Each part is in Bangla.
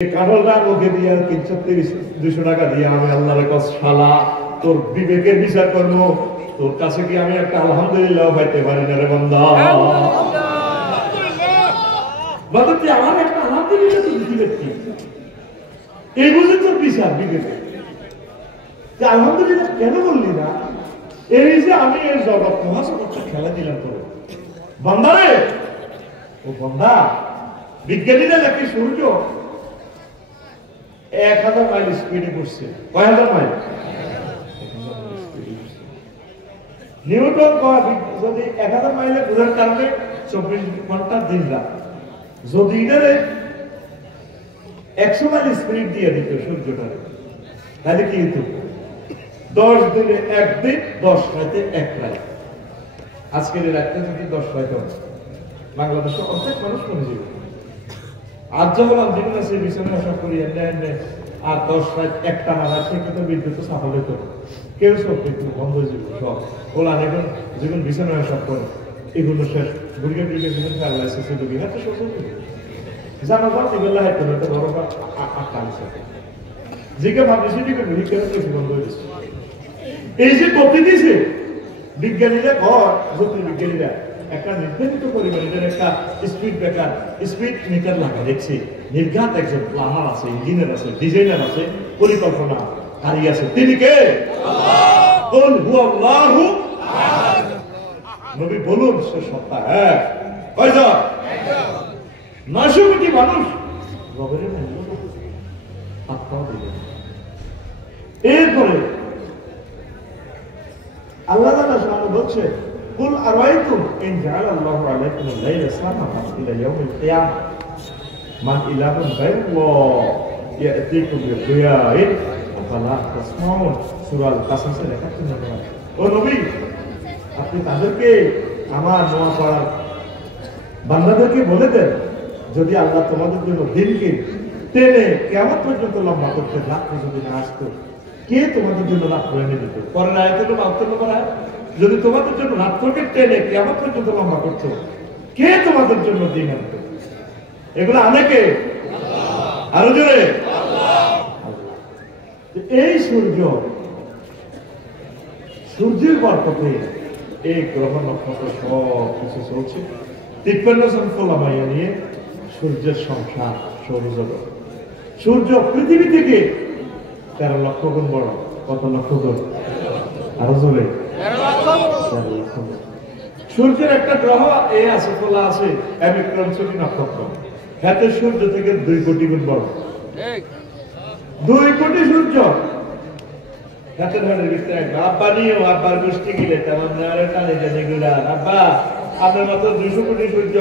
কাঁঠালটা ওকে দিয়ে 330-200 টাকা দিয়ে আমি আল্লাহর কাছে শালা তোর বিবেকের বিচার করবো, তোর কাছে কি আমি একটা আলহামদুলিল্লাহ পাইতে পারি না রে বান্দা? বাবা তুই আমার একটা আলহামদুলিল্লাহ তুই দিবি কি? এই বুঝে তোর বিচার বিবেকে যে আলহামদুলিল্লাহ কেন বললি না? এই যে আমি এই জগৎ মহাজগৎটা খেলা দিলাম তোর বান্দা রে, ও বান্দা বিজ্ঞানীরা লেখে সূর্য 1000 মাইল স্পিডে ঘুরছে। কয় হাজার মাইল? নিউটন যদি 1000 মাইলে ঘুরার কারণে 24 ঘন্টা দিন রাত, যদি এটারে 100 মাইল স্পিড দিয়ে দিত সূর্যটারে, তাহলে কি হতো? 10 দিনে 1 দিন, 10 রাতে 1 রাত। আজকের রাতটা যদি 10 রাত হয়, বাংলাদেশে অর্ধেক মানুষ মরে যাবে। আজ যখন জীবন আছে বিছানা আশা করি আর 10 রাত একটা মারা থেকে তো বিদ্যুৎ সাফল হতো, কেউ সব বিদ্যুৎ বন্ধ হয়ে যাবে। সব ওলা এখন জীবন বিছানা সব করে এগুলো শেষ বুড়িয়ে বুড়িয়ে জীবন আল্লাহ শেষে দেবি হ্যাঁ তো সহ্য জানো বা এগুলো হয়তো হয়তো বড় আটটা আছে জিজ্ঞা ভাবছি দিকে বুড়ি কেন কিছু বন্ধ হয়ে গেছে। এই যে করতে দিয়েছে বিজ্ঞানীরা ঘর জ্যোতির্বিজ্ঞানীরা একটা নির্ধারিত পরিমাণের একটা স্পিড ব্রেকার স্পিড মিটার লাগা দেখছি। নির্ঘাত একজন প্লামার আছে, ইঞ্জিনিয়ার আছে, ডিজাইনার আছে, পরিকল্পনাকারী আছে। তিনি কে? নবী বলুন সে সত্তা এক। কয়জন? 900 কোটি মানুষ রবের আত্মাও দিলেন। এরপরে আল্লাহ বলছে قل أرأيتم إن جعل الله عليكم الليل سرمدا إلى يوم القيامة من إله غير الله يأتيكم بضياء أفلا تسمعون সূরা আল-কাসাসে লেখা আছে। ও নবী, আপনি তাদেরকে আমার নোয়া পড়ার বান্দাদেরকে বলে দেন, যদি আল্লাহ তোমাদের জন্য দিনকে টেনে কিয়ামত পর্যন্ত লম্বা করতে রাত্রে যদি না আসতো, কে তোমাদের জন্য রাত্র এনে দিত? পরের আয়াতে তো অবতীর্ণ করা, যদি তোমাদের জন্য রাত্রকে টেনে কিয়ামত পর্যন্ত লম্বা করতো, কে তোমাদের জন্য দিন আনত? এগুলো আনে কে? আরো জোরে। এই সূর্যের বরকতে এই গ্রহ নক্ষত্র সব কিছু চলছে। 53 জন ফলামাইয়া নিয়ে সূর্যের সংসার সৌরজগৎ। সূর্য পৃথিবী থেকে 13 লক্ষ গুণ বড়। কত লক্ষ গুণ? আরো জোরে। সূর্যের একটা গ্রহ এ আছে, খোলা আছে, অ্যামিক্রন ছবি নক্ষত্র। হাতে সূর্য থেকে 2 কোটি গুণ বড়। 2 কোটি সূর্য হাতে ধরে ভিতরে আব্বা নিয়েও আব্বার গোষ্ঠী গেলে তেমন টানে জানি গুড়া আব্বা আপনার মতো 200 কোটি সূর্য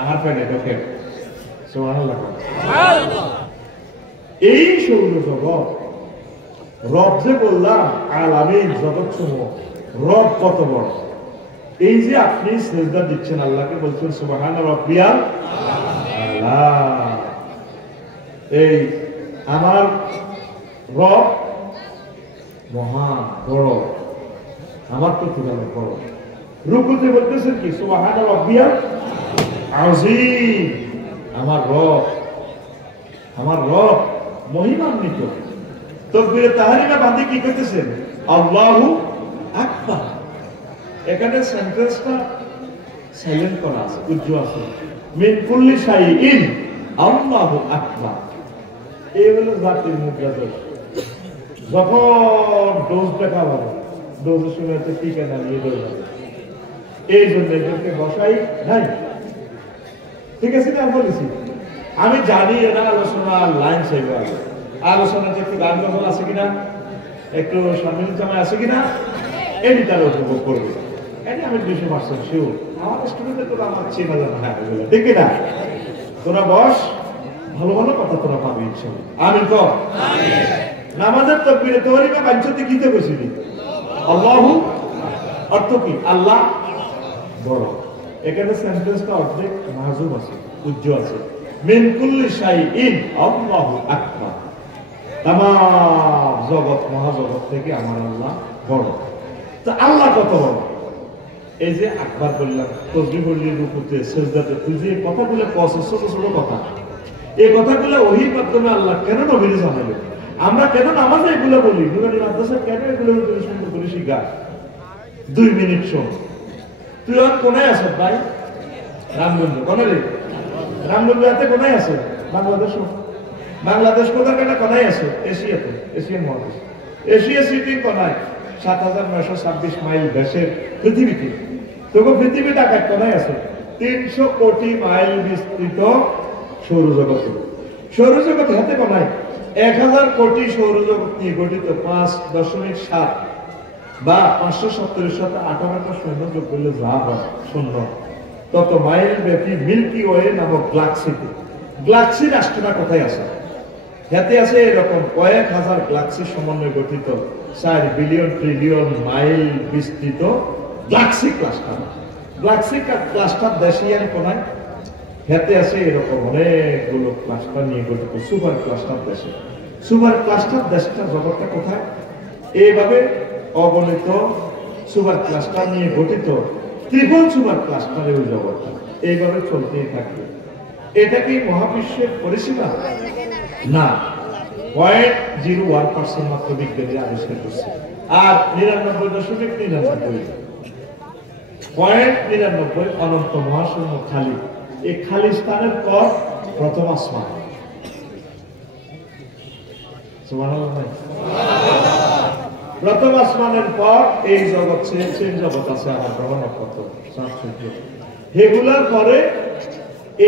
আমার পেটে ঢোকে। এই সৌরজগৎ রব যে বললাম আলামিন জগৎ সমূহ, রব কত বড়। এই যে আপনি সিজদা দিচ্ছেন আল্লাহকে, বলছেন সুবহানা রাব্বিয়াল আলা, এই আমার রব মহা বড়, আমার প্রতিপালক বড়। রুকুতে বলতেছেন কি সুবহানা রাব্বিয়াল আযীম, আমার রব মহিমান্বিত। তাকবীরে তাহরিমা বাঁধে কি করতেছেন? আল্লাহু আকবার। এখানে সেন্টেন্সটা সাইলেন্ট করা আছে, উজ্জ্ব আছে। মিন কুল্লি শাইইন আল্লাহু আকবার। এই হলো জাতির মুদ্রা। যখন ডোজ দেখা হবে, ডোজের সময় তো টিকা না নিয়ে ডোজ হবে। এই জন্য এদেরকে বসাই নাই। ঠিক আছে না? বলেছি আমি জানি এটা আলোচনার লাইন সেগুলো আছে। আলোচনাতে একটু গান গজল আছে কিনা, একটু সম্মিলিত জামায় আছে কিনা, এটি তারা উপভোগ করবে। এটা আমি 200% শিওর। আমার স্টুডেন্টের তো আমার চেনা জানা না, ঠিক কিনা? তোরা বস, ভালো ভালো কথা তোরা পাবি ইনশাআল্লাহ। আমিন কর। নামাজের তাকবীরে তাহরিমা বাঞ্ছতে গীতে বসিনি আল্লাহু, অর্থ কি? আল্লাহ বড়। এখানে সেন্টেন্সটা অর্ধেক মাহজুব আছে, উজ্জ্ব আছে। মিন কুল্লি শাইইন আল্লাহু আকবার। তামাম জগৎ মহাজগৎ থেকে আমার আল্লাহ বড়। তো আল্লাহ কত বড়? এই যে আকবার বললাম, তাসবিহ বললি, রুকুতে, সিজদাতে, তুই যে কথাগুলো কস ছোট ছোট কথা, এই কথাগুলো ওহির মাধ্যমে আল্লাহ কেন নবীরে জানালেন? আমরা কেন নামাজে এগুলো বলি? নুরানি মাদ্রাসা কেন এগুলো সুন্দর করে শিখা? 2 মিনিট শোন। তুই আর কোনায় আছ ভাই? রামগঞ্জ। কোনে রে? রামগঞ্জ হাতে কোনায় আছে? বাংলাদেশ। বাংলাদেশ কোথায় কেন কোনায় আছে? এশিয়াতে, এশিয়ান মহাদেশ। এশিয়া সিটি কোনায় ৭৯২৬ মাইল দেশের পৃথিবীতে। তবু পৃথিবী টাকায় কোনায় আছে ৩০০ কোটি মাইল বিস্তৃত সৌরজগৎ। সৌরজগৎ হাতে কোনায় ১০০০ কোটি সৌরজগৎ নিয়ে গঠিত ৫.৭ বা ৫৭০ সাথে ৫৮টা শূন্য যোগ করলে যা হয় শূন্য তত মাইল ব্যাপী মিল্কি ওয়ে নামক গ্যালাক্সিতে। গ্যালাক্সি রাষ্ট্রটা কোথায় আছে? হাতে আছে এরকম কয়েক হাজার গ্যালাক্সির সমন্বয়ে গঠিত ৪ বিলিয়ন ট্রিলিয়ন মাইল বিস্তৃত গ্যালাক্সি ক্লাস্টার। গ্যালাক্সি ক্লাস্টার দেশিয়ান কোনায় হাতে আছে এরকম অনেকগুলো ক্লাস্টার নিয়ে গঠিত সুপার ক্লাস্টার দেশে। সুপার ক্লাস্টার দেশটা জগৎটা কোথায়? এইভাবে অগণিত সুপার ক্লাস্টার নিয়ে গঠিত ত্রিভুজ সুপার ক্লাস্টারের ওই জগৎটা এইভাবে চলতেই থাকবে। এটা কি মহাবিশ্বের পরিসীমা? না, 0.01% মাত্র বিজ্ঞানীরা আবিষ্কার করছে। আর 99.99 অনন্ত মহাশূন্য খালি। এই খালি স্থানের পর প্রথম আসমান। প্রথম আসমানের পর এই জগৎ চেন জগৎ আছে আমার গ্রহ নক্ষত্র এগুলার পরে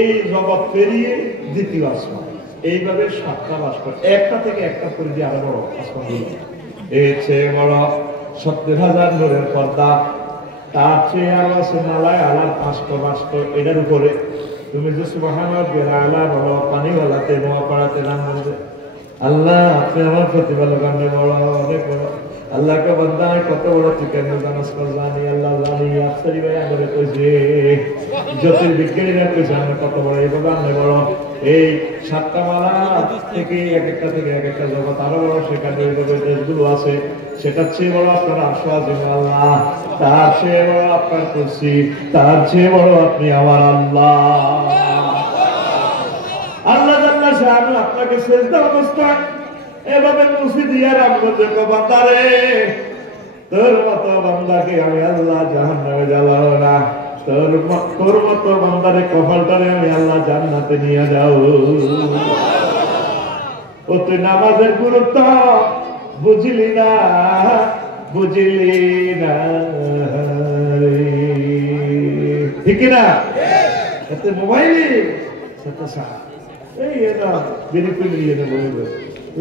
এই জগৎ পেরিয়ে দ্বিতীয় আসমান। এইভাবে 7টা ভাস্কর একটা থেকে একটা করে দিয়ে আরো বড় আসমানগুলো। এর চেয়ে বড় 70,000 নূরের পর্দা, তার চেয়ে আরো আছে মালায় আলার 5টা ভাস্কর। এটার উপরে তুমি যে সুবহানাল্লাহ আলা বলো, পানিওয়ালাতে নোয়াপাড়াতে নাম বলবে আল্লাহ আপনি আমার প্রতিপালক, আপনি বড় অনেক বড়। আল্লাহকে বন্দা কত বড় ঠিকানা জানাস জানি আল্লাহ জানি। আফসারি ভাই আমাদের কইছে, জ্যোতির্বিজ্ঞানীরা কইছে আমরা কত বড়। এইভাবে আপনি বড়। এই 7টা মালা থেকে এক একটা থেকে এক একটা জগৎ আরো বড়। সেখানে ওইভাবে দেশগুলো আছে, সেটার চেয়ে বড় আপনার আশীর্বাদ আল্লাহ, তার চেয়ে বড় আপনার কুরসি, তার চেয়ে বড় আপনি আমার আল্লাহ। আল্লাহ জান্নাত শাহানু আপনাকে সেজদা অবস্থায় এভাবে মুসি দিয়া রামগঞ্জে বান্দারে, তোর মতো বান্দাকে আমি আল্লাহ জাহান্নামে জ্বালাবো না, তোর মতো বান্দারে কপালটারে আমি আল্লাহ জান্নাতে নিয়ে যাও। ও তুই নামাজের গুরুত্ব বুঝলি না, বুঝলি না ঠিক না? এতে মোবাইলে এই না বিরক্তি নিয়ে বলবে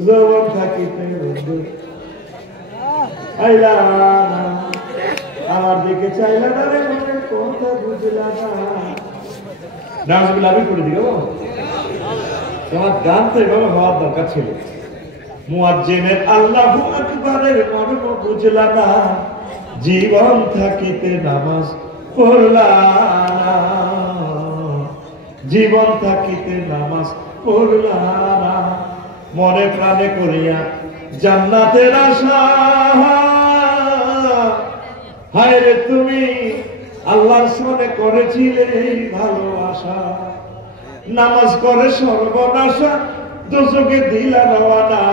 জবান থাকিতে বন্ধু আইলা না, আমার দিকে চাইলা না রে মনের কথা বুঝলা না। নাজগুলো আমি করে দিই বাবা, তোমার গান তো এভাবে হওয়ার দরকার ছিল। মুয়াজ্জিনের আল্লাহু আকবারের মর্ম বুঝলা না, জীবন থাকিতে নামাজ পড়লা না, জীবন থাকিতে নামাজ পড়লা না, মনে প্রাণে করিয়া জান্নাতের আশা। হায় রে তুমি আল্লাহর সামনে করেছিলে ভালোবাসা, নামাজ করে সর্বনাশা, দোজখে দিলা রওয়ানা,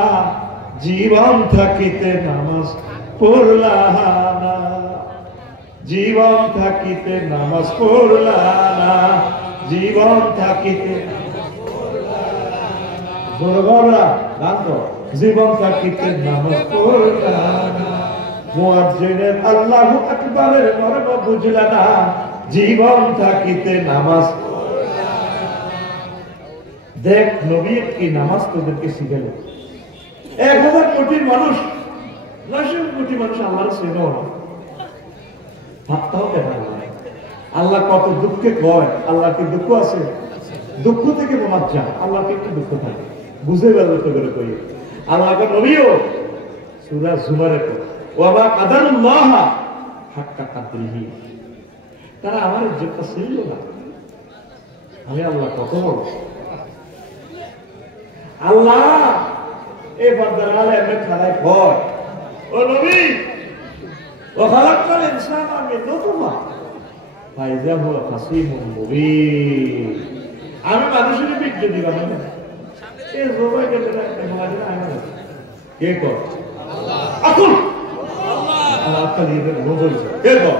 জীবন থাকিতে নামাজ পড়লা না, জীবন থাকিতে নামাজ পড়লা না, জীবন থাকিতে জীবন থাকিতে নামাজ পড়লা না, মুয়াজ্জিনের আল্লাহু আকবারের মর্ম বুঝলা না, জীবন থাকিতে নামাজ। দেখ নবী কি নামাজ তোদেরকে শিখালো। 1000 কোটি মানুষ, 900 কোটি মানুষ আল্লাহর চেনো না, ভাবতাও কেন আল্লাহ কত দুঃখে কয়। আল্লাহ কি দুঃখ আছে? দুঃখ থেকে মোনাজ্জা, আল্লাহকে একটু দুঃখ থাকে বুঝে বেরোতে করে কই। আল্লাহকে নবীও সূরা জুমারে ওয়া কাদারুল্লাহ হাক্কা কাদরিহি, তারা আমার ইজ্জতটা ছিল না। আমি আল্লাহ কত বড়। আল্লাহ এই বান্দার আলেমে খারাই কয় ও নবী ও খালাকাল ইনসানা মিন নুতফা ফাইজা হুয়া খাসীমুন মুবিন। আমি মানুষের বীর্য দিবা না, এই জোবাই গেলে মহাজির আয়না আছে কে কর আকুল আল্লাহ তাআলা এর নজর কে কর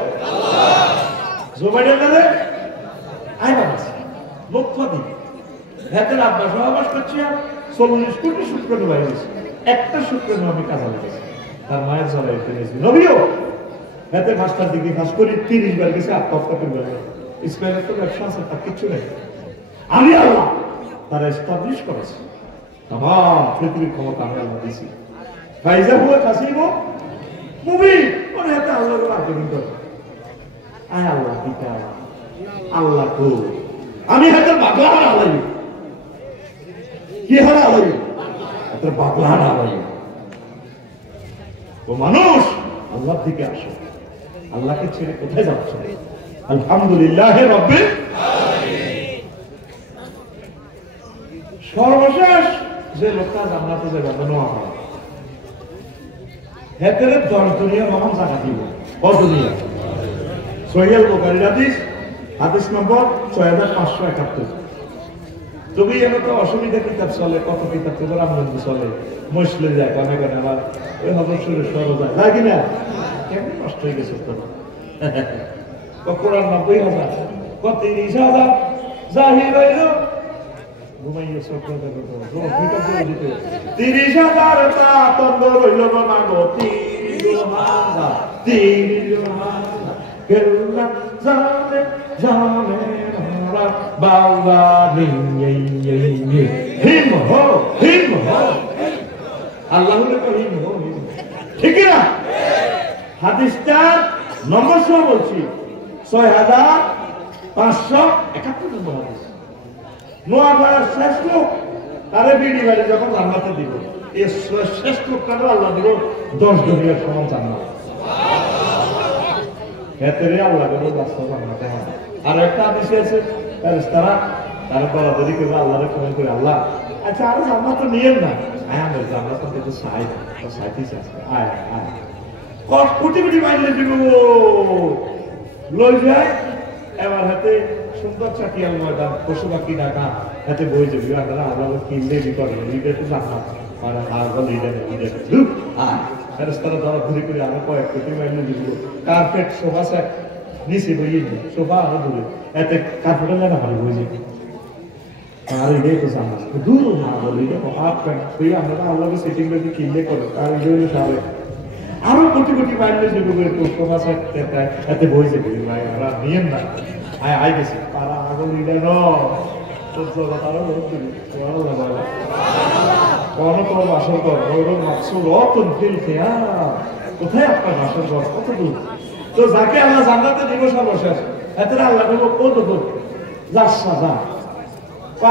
জোবাই গেলে আয়না আছে লক্ষ্য দিন হাতের আব্বাস সহবাস করছি 40 কোটি শুক্রাণু বাইরে একটা শুক্রাণু আমি কাজে লাগাইছি তার মায়ের জড়াই ফেলেছি নবীও হাতে মাস্টার ডিগ্রি পাস করি 30 বার গেছে আত্মহত্যা করবে ইসমাইলের তো ব্যবসা আছে তার কিচ্ছু নেই আমি আল্লাহ তারা এস্টাবলিশ করেছে তাম পৃথিবীর ক্ষমতা আমি আল্লাহ দিয়েছি ফাইজা হুয়া কাসিব মুবি ওরে হাতে আল্লাহ করে আচরণ করে আয় আল্লাহ পিতা আল্লাহ কো আমি হাতে বাগলা আলাই কি হারা আলাই হাতে বাগলা আলাই ও মানুষ আল্লাহর দিকে আসো আল্লাহকে ছেড়ে কোথায় যাচ্ছ আলহামদুলিল্লাহ রাব্বিল আলামিন সর্বশেষ যে লোকটা জান্নাতে যাবে নোয়া হয় হেতের 10 দুনিয়া মহান জায়গা দিব ও দুনিয়া সহিহ বুখারী হাদিস নম্বর 6571 তুমি এমন তো অসুবিধা কিতাব চলে কত কিতাব তো রামবন্ধু চলে মুসলিম যায় কানে কানে আবার ওই হজর সুরে সরো যায় লাগে না কেমন নষ্ট হয়ে গেছে তো কোরআন 90,000 কত 30,000 জাহির হইল ঘুমাইয়ে স্বপ্ন দেখো তো কিতাব পড়ে দিতে 30,000 তা তন্দ রইল না গো 30,000 কেল্লা জানে জানে বাবা হিম হো আল্লাহ হিম হো ঠিক না হাদিসটা নম্বর সহ বলছি 6571 নম্বর হাদিস নোয়া ভাড়া শেষ লোক তারে বিড়ি বাড়ি যখন জান্নাতে দিব এই শেষ লোকটা আল্লাহ দিব 10 দুনিয়ার সমান জান্নাত হেতেরে আল্লাহ করে বাস্তব জান্নাতে হয় আর একটা হাদিস আছে ফেরেশতারা তারা বলাবলি করে আল্লাহরে কমেন্ট করে আল্লাহ আচ্ছা আর জান্নাত তো নিয়েন না আয় আমরা জান্নাত তো চাই তো চাইতেছি আজকে আয় আয় কত কোটি কোটি মাইলে দিব লই যায় এবার হাতে সুন্দর চাকিয়াল ময়দান পশু পাখি ডাকা হাতে বই যাবি আপনারা আল্লাহ কিনলে বিপদ লিডে তো জান্নাত আর আল্লাহ লিডে লুক আয় ফেরেশতারা ধরা ধরে করে আরো কয়েক কোটি মাইলে দিব কার্পেট সোফা সেট নিচে বইয়ে সোফা আরো দূরে এতে কার্পেটের লাগা ভালো বই যাবে আর এই তো জান্নাত দূর না বলি দেখো হাত প্যান্ট তুই আমরা আল্লাহকে সেটিং করে কিনলে করো আর এই হলো সাবে আরো কোটি কোটি মাইলে যাবে করে তো সোফা সেট এতে বই যাবে ভাই আমরা নিয়েন না আয় আই গেছি তারা আগল লিডে ন তোর জগৎ আরো বলতে সুবহানাল্লাহ কোন কোন বাসর কর ওর মাকসুদ রতন ফিল খেয়া কোথায় আপনার বাসর কর কত দূর তো যাকে আল্লাহ জান্নাতে দিব সর্বশেষ এতে আল্লাহ বলবো কত দূর যাস যা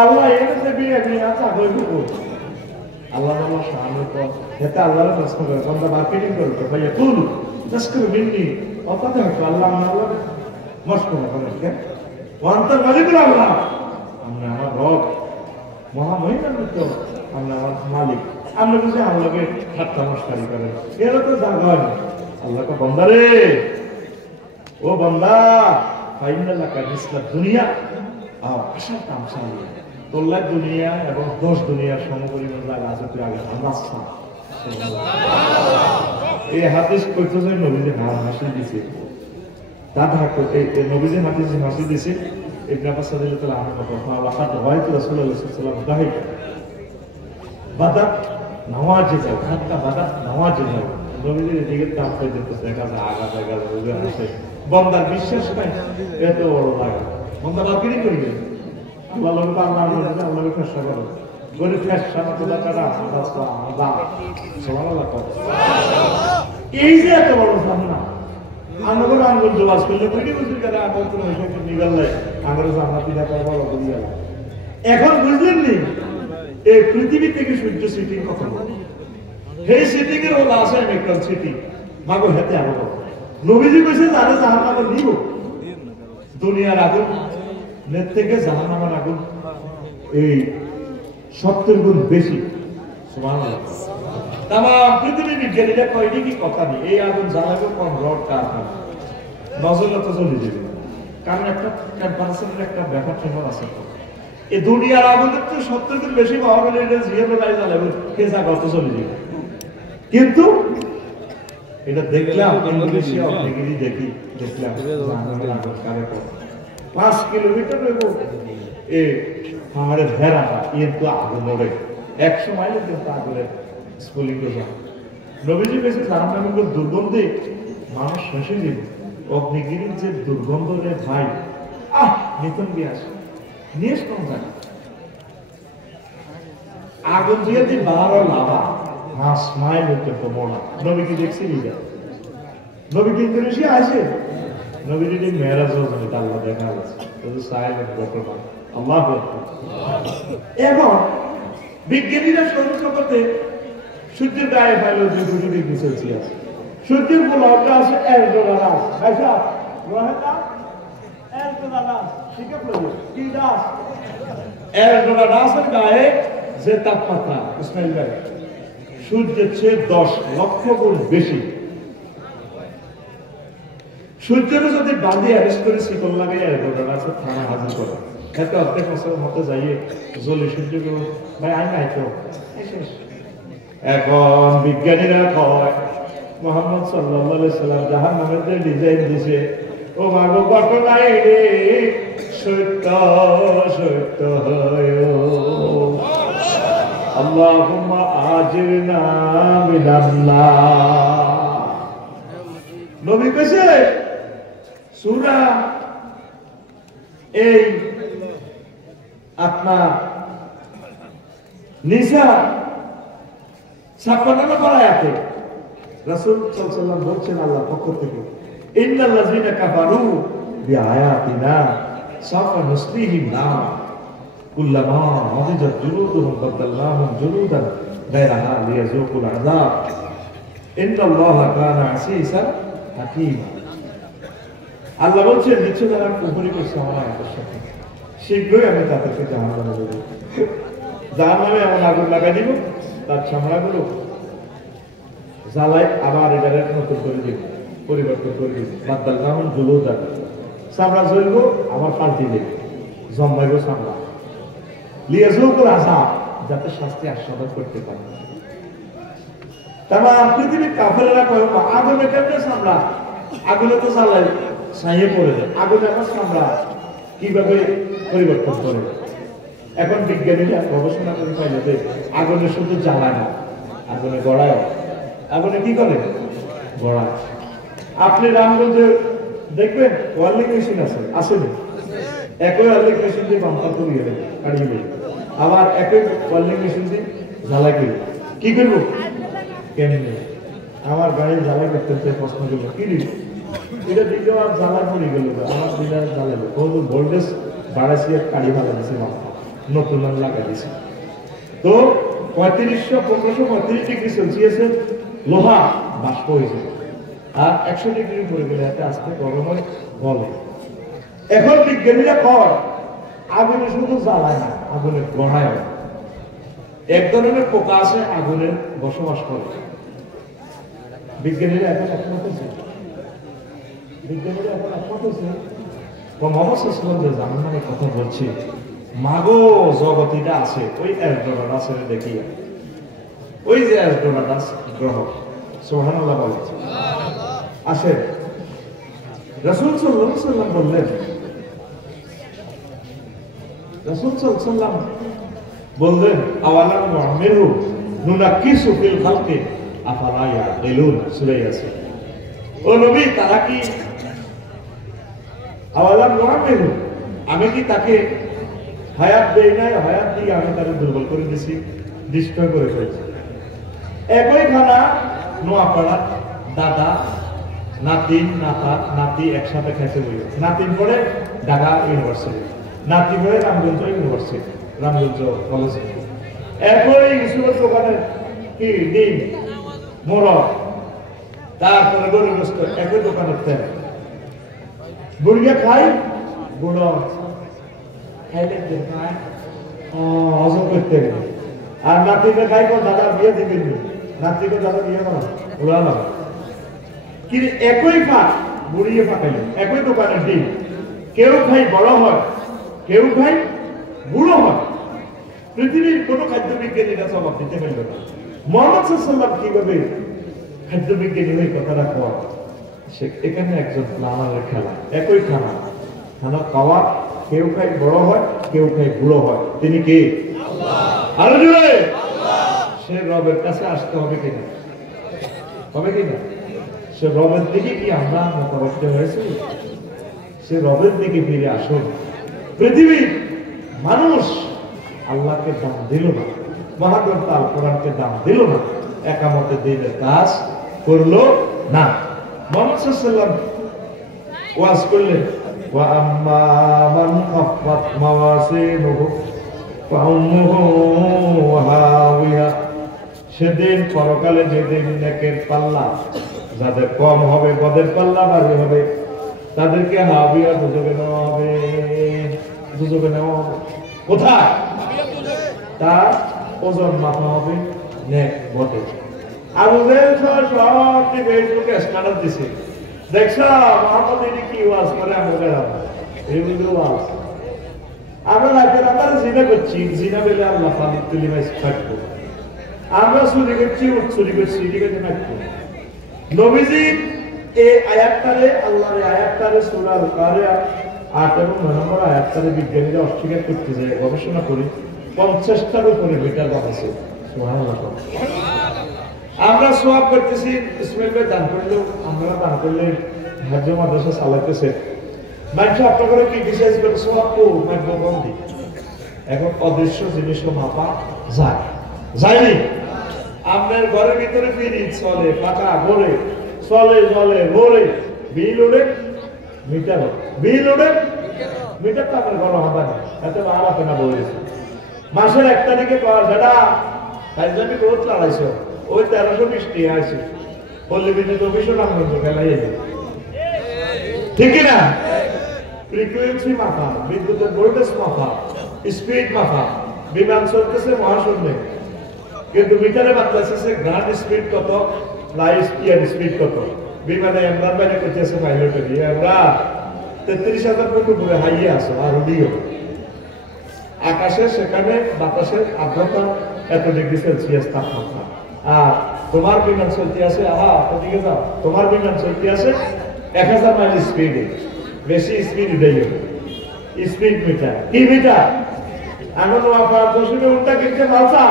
আল্লাহ এনে বিয়ে নিয়ে আসা হইব আল্লাহ আল্লাহ সামনে তো এতে আল্লাহর প্রশ্ন করে বন্ধা মার্কেটিং করতো ভাইয়া তুল তস্কর বিন্নি অপাতে হতো আল্লাহ আল্লাহ মস্করা করে কেন ওয়ান্তার মালিকুল আল্লাহ আমরা আমার রব মহামহিমার মতো আমরা আমার মালিক আমরা বুঝি আল্লাহকে ঠাট্টা মস্কারি করে এরা তো জায়গা হয় আল্লাহকে বন্দা রে ও বন্দা ফাইনাল্লাহ কাজিসলা দুনিয়া আর আশা তামসাল তোল্লা দুনিয়া এবং 10 দুনিয়ার সমপরিমাণ জায়গা আছে তুই আগে হামাসা এই হাদিস কইতেছে নবীজি হাসি দিছে দাদা কইতে নবীজি হাসি দিছে ইবনে আব্বাস রাদিয়াল্লাহু আনহু কথা ওয়াকাত রাইতু রাসূলুল্লাহ সাল্লাল্লাহু আলাইহি ওয়াসাল্লাম দাহি বাদাত নওয়াজে যাও হাত্তা বাদাত নওয়াজে যাও নবীজির দিকে তাপ পেতে দেখা যায় আগা জায়গা বুঝে আসে বন্দার বিশ্বাস নাই এত বড় লাগে বন্দা বাকিরি করি আল্লাহ লোক আল্লাহকে ফেসা করো গরিব ফেসা তো টাকা আদা সুবহানাল্লাহ এই যে এত বড় সামনা আমরা বড় আঙ্গুল জবাস করলে কই বুঝি করে আগল করে এসব নিগালে আমরা জান্নাতি দেখা বড় বলিয়া এখন বুঝলেন নি এই পৃথিবী থেকে সূর্য সিটিং কথা এই সিটিং এর হলো আছে মেকল সিটি মাগো হাতে আরো নবীজি কইছে যারা জাহান্নামে নিব দুনিয়ার আগুন নেট থেকে জাহান্নামের আগুন এই 70 গুণ বেশি সুবহানাল্লাহ তাম পৃথিবী বিজ্ঞানীরা কয়টি কি কথা নেই এই আগুন জ্বালাবে কোন রড কারখানা নজরটা চলে যাবে কারণ একটা টেম্পারেচারের একটা ব্যাপার আছে এই দুনিয়ার আগুনের তো 70 গুণ বেশি পাওয়া গেলে এটা জিরো গাড়ি চালাবে কেসা কত চলে যাবে। কিন্তু এটা দেখলাম ইন্দোনেশিয়া অগ্নিগিরি দেখলাম 5 কিলোমিটার এ পাহাড়ের ভেড়াটা কিন্তু আগুন ওড়ে 100 মাইল কিন্তু আগুনের স্ফুলিঙ্গ যায়। নবীজি বেশি জাহান্নামের দুর্গন্ধে মানুষ শেষে দিন অগ্নিগিরির যে দুর্গন্ধ রে ভাই নিতন গ্যাস নিয়ে কম যায় আগুন দিয়ে যে 12 লাভা 5 মাইল পর্যন্ত মোড়া। নবীকে দেখছি নবীকে ইন্দোনেশিয়া আছে, নবীজি মেরাজ হয়েছে আল্লাহ দেখা যাচ্ছে সাইলেন্ট ঘটনা আল্লাহ। এবং বিজ্ঞানীরা সৌরজগতে সূর্যের গায়ে পাইল 2 ডিগ্রি সেলসিয়াস, সূর্যের গোলাপটা আছে 1 ডলার আচ্ছা রহেতা 1 ডলার ঠিক আছে কি দাস 1 ডলার আসের গায়ে যে তাপমাত্রা ইসমাইল ভাই সূর্যের চেয়ে 10 লক্ষ গুণ বেশি। সূর্যের যদি বাঁধে অ্যারেস্ট করে শিকল লাগাই 1 ডলার আছে থানা হাজির করে এতে অর্ধেক বছরের মতো যাইয়ে জলে সূর্যকে ভাই আই নাই তো। এখন বিজ্ঞানীরা কয় মোহাম্মদ সাল্লাল্লাহু আলাইহি সাল্লাম জাহান্নামের যে ডিজাইন দিয়েছে ও মাগো ঘটনাই রে সত্য সত্য হয় আল্লাহুম্মা আজিরনা মিনান্নার। নবী কইছে সূরা এই আপনার নিসা 56 নম্বর আয়াতে রাসূল সাল্লাল্লাহু আলাইহি ওয়াসাল্লাম বলছেন আল্লাহর পক্ষ থেকে ইন্নাল্লাযীনা কাফারু বিআয়াতিনা সাফা নুসলিহিম নার কুল্লামা নাদিজাত জুলুদুহুম বাদাল্লাহুম জুলুদান গায়রাহা লিয়াযুকুল আযাব ইন্নাল্লাহা কানা আসীসান হাকীমা। আল্লাহ বলছেন নিশ্চয় যারা কুফরি করছে আমার আয়াতের সাথে শীঘ্রই আমি তাদেরকে জাহান্নামে দেব, জাহান্নামে এমন আগুন লাগাই দিব তার চামড়াগুলো জ্বালাই আবার এটারে নতুন করে দিব পরিবর্তন করে দিব বাদাল্লাহুম জুলুদান চামড়া জ্বলবো আবার পাল্টি দেব জন্মাইব চামড়া লিয়াযুকুল আযাব যাতে শাস্তি আস্বাদন করতে পারে। তারপর পৃথিবীর কাফেররা কয় আগুনে কেমনে চামড়া আগুনে তো জ্বালাই ছাইয়ে পড়ে যায় আগুনে আবার চামড়া কিভাবে পরিবর্তন করে। এখন বিজ্ঞানীরা গবেষণা করে পাইলে যে আগুনে শুধু জ্বালায় না আগুনে গড়ায়, আগুনে কি করে গড়ায়। আপনি রামগঞ্জে দেখবেন ওয়ার্লিং মেশিন আছে আসেনি, একই ওয়ার্লিং মেশিন দিয়ে বাম্পার করিয়ে দেবে কাটিয়ে দেবে, আবার একই ওয়ার্লিং মেশিন দিয়ে জ্বালাই করবে কি করবো কেমনি আমার গাড়ি জ্বালাই করতে প্রশ্ন করবো কি দিব এটা দিকে আর জ্বালা পড়ে গেল আমার দিলে জ্বালাবে বহু ভোল্টেজ বাড়াইছি কাড়ি ভালো দিছে মাথা নতুন লাগাই দিছে। তো 1535 ডিগ্রি সেলসিয়াসের লোহা বাষ্প হয়েছে আর 100 ডিগ্রি পরে গেলে এতে আস্তে গরম হয় বলে। এখন বিজ্ঞানীরা কয় আগুনে শুধু জ্বালায় না আগুনে গড়ায়, এক ধরনের পোকা আছে আগুনের বসবাস করে। বিজ্ঞানীরা এখন একমত হয়েছে জাহান্নামের কথা বলছি মাগো জগতিটা আছে ওই এলডোরাডাস দেখি ওই যে এলডোরাডাস গ্রহ সুবহানাল্লাহ বলছে আসে রাসূল সাল্লাল্লাহু আলাইহি ওয়াসাল্লাম বললেন রাসূল সাল্লাল্লাহু আলাইহি ওয়াসাল্লাম বললেন আওয়ালাম নুআমিরু নুনাক্কিসু ফিল খালকি আফালা ইয়াকিলুন সূরা ইয়াসিন। ও নবী তারা কি আওয়ালাম নুআমিরু আমি কি তাকে হায়াত দেই নাই, হায়াত দিয়ে আমি তাকে দুর্বল করে দিয়েছি, ডিস্ট্রয় করে ফেলেছি। একই খানা নোয়াপাড়া দাদা নাতিন নাতি একসাথে খেতে বই, নাতিন পড়ে ঢাকা ইউনিভার্সিটি, নাতি পড়ে রামগঞ্জ ইউনিভার্সিটি রামগঞ্জ কলেজে। একই ইসুরের দোকানে কি ডিম মোরগ তারপরে গরু গোস্ত একই দোকানের তেল বুড়িয়া খাই বুড়ো খাইলে খায় হজম করতে গেলে আর নাতিকে খাই কোন দাদা বিয়ে দিবেন নাতিকে দাদা বিয়ে করা উড়ানো কিন্তু একই ফাঁক বুড়িয়ে ফাঁকাইলে একই দোকানের ডিম কেউ খাই বড় হয় কেউ খাই বুড়ো হয়। পৃথিবীর কোন খাদ্য বিজ্ঞানীরা জবাব দিতে পারল না মুহাম্মদ সাল্লাল্লাহু আলাইহি ওয়াসাল্লাম কিভাবে খাদ্য বিজ্ঞানী হয়ে কথাটা কয়। এখানে একজন নানার খেলা, একই খানা, খানা খাওয়া, কেউ খায় বড় হয়, কেউ খায় বুড়ো হয়। তিনি কে? আরো জোরে। সে রবের কাছে আসতে হবে কিনা? হবে কিনা? সে রবের দিকে কি আমরা মতামত হয়েছে? সে রবের দিকে ফিরে আসুন। পৃথিবীর মানুষ আল্লাহকে দাম দিল না, মহাগ্রন্থ আল কোরআনকে দাম দিল না, একামতে দিনের কাজ করলো না। মুহাম্মদ সাল্লাল্লাহু আলাইহি ওয়াসাল্লাম ওয়াজ করলেন, ওয়া আম্মা মান খাফফাত মাওয়াজিনুহু ফাউমুহু হাওিয়া। সেদিন পরকালে যেদিন নেকের পাল্লা যাদের কম হবে, বদের পাল্লা ভারী হবে, তাদেরকে হাবিয়া দুজকে নেওয়া হবে। দুজকে নেওয়া হবে কোথায়? তার ওজন মাপা হবে নেক বদে। আবু জাহেল সব ফেসবুকে স্ট্যাটাস দিছে, দেখছ মুহাম্মদ এর কি ওয়াজ করে আমাদের, এইগুলো ওয়াজ। আমরা রাতের আমরা জিনা করছি, জিনা বলে আল্লাহ পানি তুলি মাইস থাকবো। আমরা চুরি করছি, চুরি করছি, এদিকে থাকবো। নবীজি এই আয়াতটারে, আল্লাহর আয়াতটারে সূরা আল কারিয়া 8 এবং 9 নম্বর আয়াতটারে বিজ্ঞানীরা অস্বীকার করতে যায়, গবেষণা করে 50টার উপরে মিটার বানাইছে। সুবহানাল্লাহ। আমরা সওয়াব করতেছি, ইসমাইল ভাই দান করলেও, আমরা দান করলে হাজ্জ মাদ্রাসা চালাতেছে, মানুষ আপনাদের কি ডিসাইড করে সওয়াব তো মাইক্রোবন্দি। এখন অদৃশ্য জিনিসও মাপা যায়, যায়নি? আপনার ঘরের ভিতরে ফ্রিজ চলে, পাকা ভরে চলে, জলে ভরে, বিল ওড়ে, মিটার বিল ওড়ে, মিটার তো আপনার ঘর হবে না, এত আর আপনা বলেছে। মাসের 1 তারিখে পাওয়া যেটা রাজধানী গ্রোথ লাগাইছো, ওই 1320 টাকা আছে, বললে বিদ্যুৎ অফিসও নাম খেলাই এলে, ঠিক না? ফ্রিকুয়েন্সি মাপা, বিদ্যুতের ভোল্টেজ মাপা, স্পিড মাপা, বিমান চলতেছে মহাশূন্যে, কিন্তু মিটারে বাতলাইছে গ্রাউন্ড স্পিড কত, ফ্লাই স্পিড কত। বিমানে এমরান বাইরে করতেছে পাইলটে দিয়ে, আমরা 33,000 ফুট উপরে হাইয়ে আসো আর উড়িও। আকাশে সেখানে বাতাসের আর্দ্রতা এত ডিগ্রি সেলসিয়াস তাপমাত্রা, আর তোমার বিমান চলতে আছে, ওদিকে যাও, তোমার বিমান চলতে আছে 1000 মাইল স্পিডে, বেশি স্পিড উঠেই স্পিড মিটার। কি মিটার? এখন আপনার দশমে উল্টা কিনতে মালসা,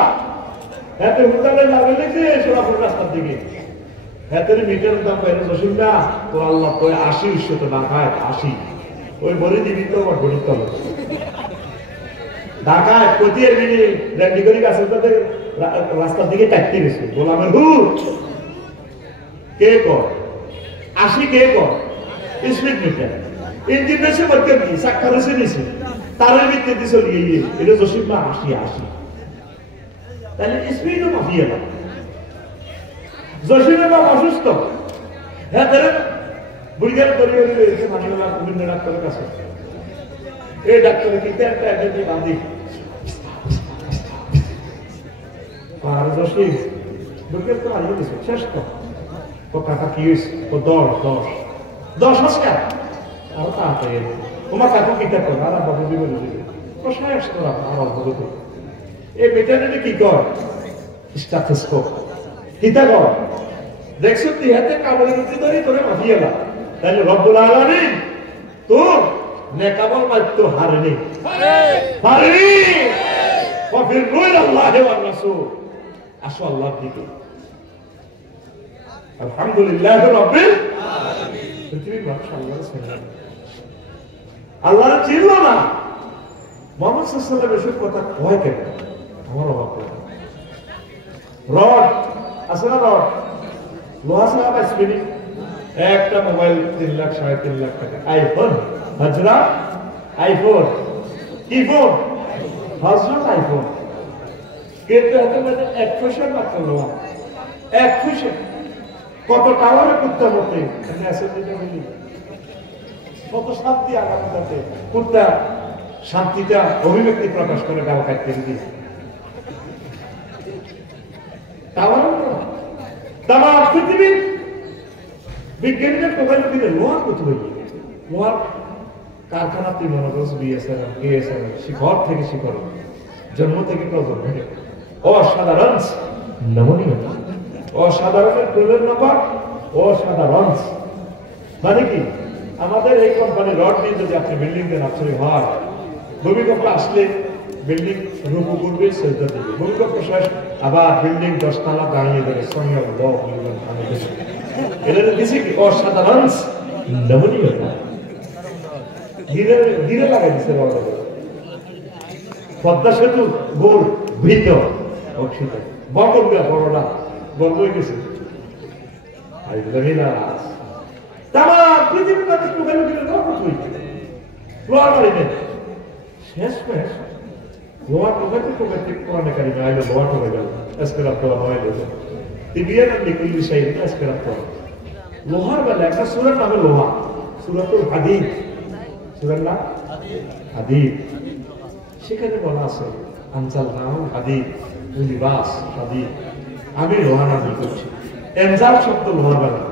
এত উল্টালে যাবে লিখছে সোলাপুর রাস্তার দিকে, এতের মিটারের দাম পাই দশমটা তো আল্লাহ তো 80 তো ঢাকায় 80, ওই বলে দিবি তো আমার গণিত হবে ঢাকায় কতিয়ের মিনি র্যান্ডিগরি গাছের সাথে রাস্তার দিকে চাইতে গেছে, গোলামের হুট কে কর 80 কে কর স্পিড মিটার। ইঞ্জিন রয়েছে বলতে কি সাক্ষা রয়েছে নিছে, তারের ভিত্তিতে চলে গিয়ে এটা জসিম না 80, তাহলে স্পিডও মাফিয়ে না। জসিমের বাপ অসুস্থ, হ্যাঁ ধরেন বুড়িগার তৈরি হয়ে রয়েছে মানিওয়ালা গোবিন্দ ডাক্তারের কাছে, এই ডাক্তারের কিন্তু একটা অ্যাডেন্টি বাঁধি আর জসিম বুড়িগার তো হারিয়ে গেছে, শেষ তো ও কাকা কি হয়েছে, ও 10 হাজার আরো তাড়াতাড়ি তোমার কাকু কিতা কর আর বাবুজি বলে দিবে ও সাহস করা আর অদ্ভুত। এই মেটারিটি কি কর? স্ট্যাথোস্কোপ কিতা কর? দেখছো তুই হাতে কাবলের উঠে ধরে তোরে মাফিয়ে না, তাহলে রব্বুল আলামিন তোর নেকাবল মাত্র হারেনি হারেনি ওয়াফির রুল আল্লাহি ওয়ার রাসূল, আসো আল্লাহর দিকে। আলহামদুলিল্লাহ রাব্বিল আলামিন। পৃথিবীর মানুষ আল্লাহর সাথে আল্লাহর চিনল না। মুহাম্মদ সাল্লাল্লাহু আলাইহি ওয়াসাল্লাম এসব কথা কয় কেন? আমার অবাক লাগে। রড আছে না, রড লোহা ছাড়া বাঁচবে না। একটা মোবাইল 3 লাখ 3.5 লাখ টাকা, আইফোন হাজরা, আইফোন কি ফোন হাজরা আইফোন, কিন্তু হাতে মধ্যে 1 পয়সা মাত্র লোহা, 1 পয়সা। কত টাওয়ারে কুত্তা মতে কত শান্তি আগামীতে কুত্তা শান্তিটা অভিব্যক্তি প্রকাশ করে গাল কাটতে দিয়ে পৃথিবীর বিজ্ঞানীদের প্রকাশ দিলে লোহার কত হয়ে লোহার কারখানা তুই মনে করছ বিএসএনএল কেএসএনএল শিখর থেকে শিখর জন্ম থেকে প্রজন্ম অসাধারণ নমনীয়তা অসাধারণের প্রয়োজন নম্বর অসাধারণ মানে কি আমাদের এই কোম্পানি রড নিয়ে যদি আপনি বিল্ডিং দেন আপনি হয় ভূমিকম্প আসলে বিল্ডিং রুকু করবে সেজদা দিবে ভূমিকম্প শেষ আবার বিল্ডিং 10 তলা দাঁড়িয়ে দেবে সঙ্গে এটা দিছি কি অসাধারণ নমনীয়তা গিরে লাগাই দিচ্ছে রড পদ্মা সেতু গোল ভীত অক্ষিত বকর দেওয়া বড়টা বন্ধ হয়ে গেছে লোহার বেলা একটা সুরের নামে লোহা সুরাতুল হাদিদ সুরের নাম হাদিদ সেখানে বলা আছে আনসাল নাম হাদিদ লিবাস হাদিদ আমি লোহা নাজিল করছি এনজাল শব্দ লোহা বেলা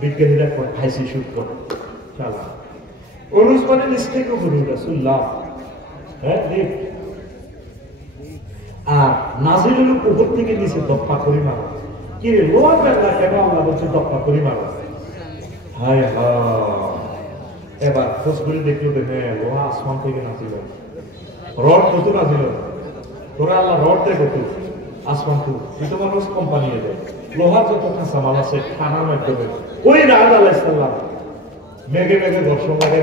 বিজ্ঞানীরা হাইসি শুট করে চালা অনুজ মানে নিশ্চয় করুন রাসূলুল্লাহ হ্যাঁ দেখ আর নাজিল হলো উপর থেকে নিচে দপ্পা করে মারা কি রে লোহা বেলা কেন আল্লাহ বলছে দপ্পা করে মারা হায় হায় এবার খোঁজ করে দেখলো দেখে লোহা আসমান থেকে নাজিল রড কত নাজিল তোরা আল্লাহ রড দেয় কত আসমান তো এটা মানুষ কোম্পানি দেয় লোহার যত কাঁচা মাল আছে খানার মাধ্যমে ওই রাহুল আলাইহিসসালাম মেঘে মেঘে বর্ষণ লাগে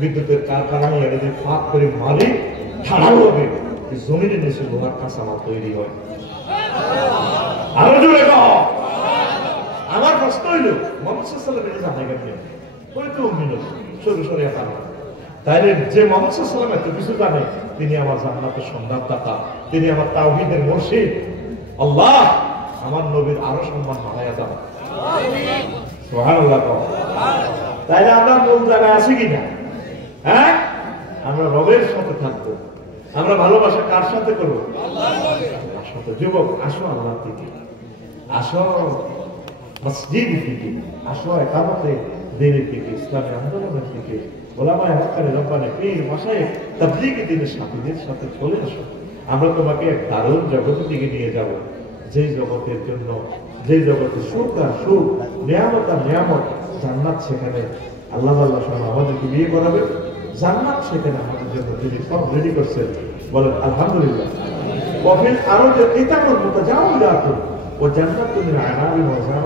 বিদ্যুতের কারখানা নিয়ে যদি ফাঁক করে মারি ঠাড়াও হবে জমিনে নিচে লোহার কাঁচা মাল তৈরি হয় আরো জোরে আমার প্রশ্ন হইল মোহাম্মদ সাল্লাল্লাহু আলাইহি ওয়াসাল্লাম জানে ওই তো মিনস সরু সরে কারণ তাইলে যে মোহাম্মদ সাল্লাল্লাহু আলাইহি ওয়াসাল্লাম এত কিছু জানে তিনি আমার জান্নাতের সন্ধানদাতা তিনি আমার তাওহীদের মুর্শিদ আল্লাহ আমার নবীর আরো সম্মান বাড়ায়া যান সুবহানাল্লাহ তাইলে আমরা মূল জায়গায় আছি কিনা হ্যাঁ আমরা রবের সাথে থাকবো আমরা ভালোবাসা কার সাথে করবো আল্লাহর সাথে যুবক আসো আল্লাহর দিকে আসো মসজিদ থেকে আসো একামতে দিনের দিকে ইসলামের আন্দোলনের দিকে ওলামায়ে হক্কানি রব্বানি পীর মাশায়েখ তাবলীগী দ্বীনের সাথীদের সাথে চলে আসো আমরা তোমাকে এক দারুণ জগতের দিকে নিয়ে যাব যেই জগতের জন্য যেই জগতে সুখ আর সুখ নিয়ামত আর নিয়ামত জান্নাত সেখানে আল্লাহ আল্লাহ সব আমাদেরকে বিয়ে করাবে জান্নাত সেখানে আমাদের জন্য তিনি সব রেডি করছেন বলেন আলহামদুলিল্লাহ وفي الأرض قطع متجاورات وجنات من عناب وزرع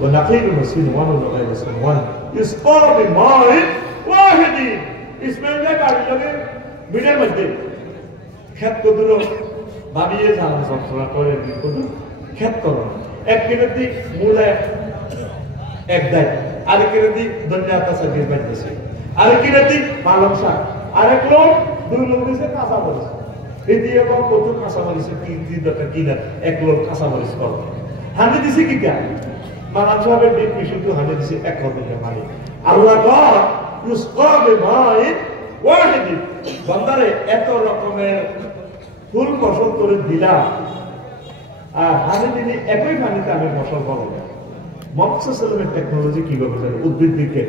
ونخيل صنوان وغير صنوان يسقى بماء واحد इसमें क्या गाड़ी लगे मिडे मध्य खेत को दूर भाविए जाना सब थोड़ा करे को दूर खेत करो एक किरती मूला एक दाई आरे किरती दुनिया का सर्विस बंद से आरे किरती मालूम सा आरे लोग दूर लोग से कासा बोले এদিকে কত কত কাঁচা মরিচ তিন টাকা কিনা এক লোক কাঁচা মরিচ করো হাতে দিছে কি কা মানান সাহেবের ডিপ বিশুদ্ধ হাতে দিছে এক কথা মানে আল্লাহ গড ইউসকা বিমাই ওয়াহিদ বান্দারে এত রকমের ফুল ফসল করে দিলাম আর হাতে দিলে একই পানিতে আমি ফসল পাবো মুহাম্মদ সাল্লাল্লাহু আলাইহি টেকনোলজি কিভাবে জানে উদ্ভিদ বিজ্ঞান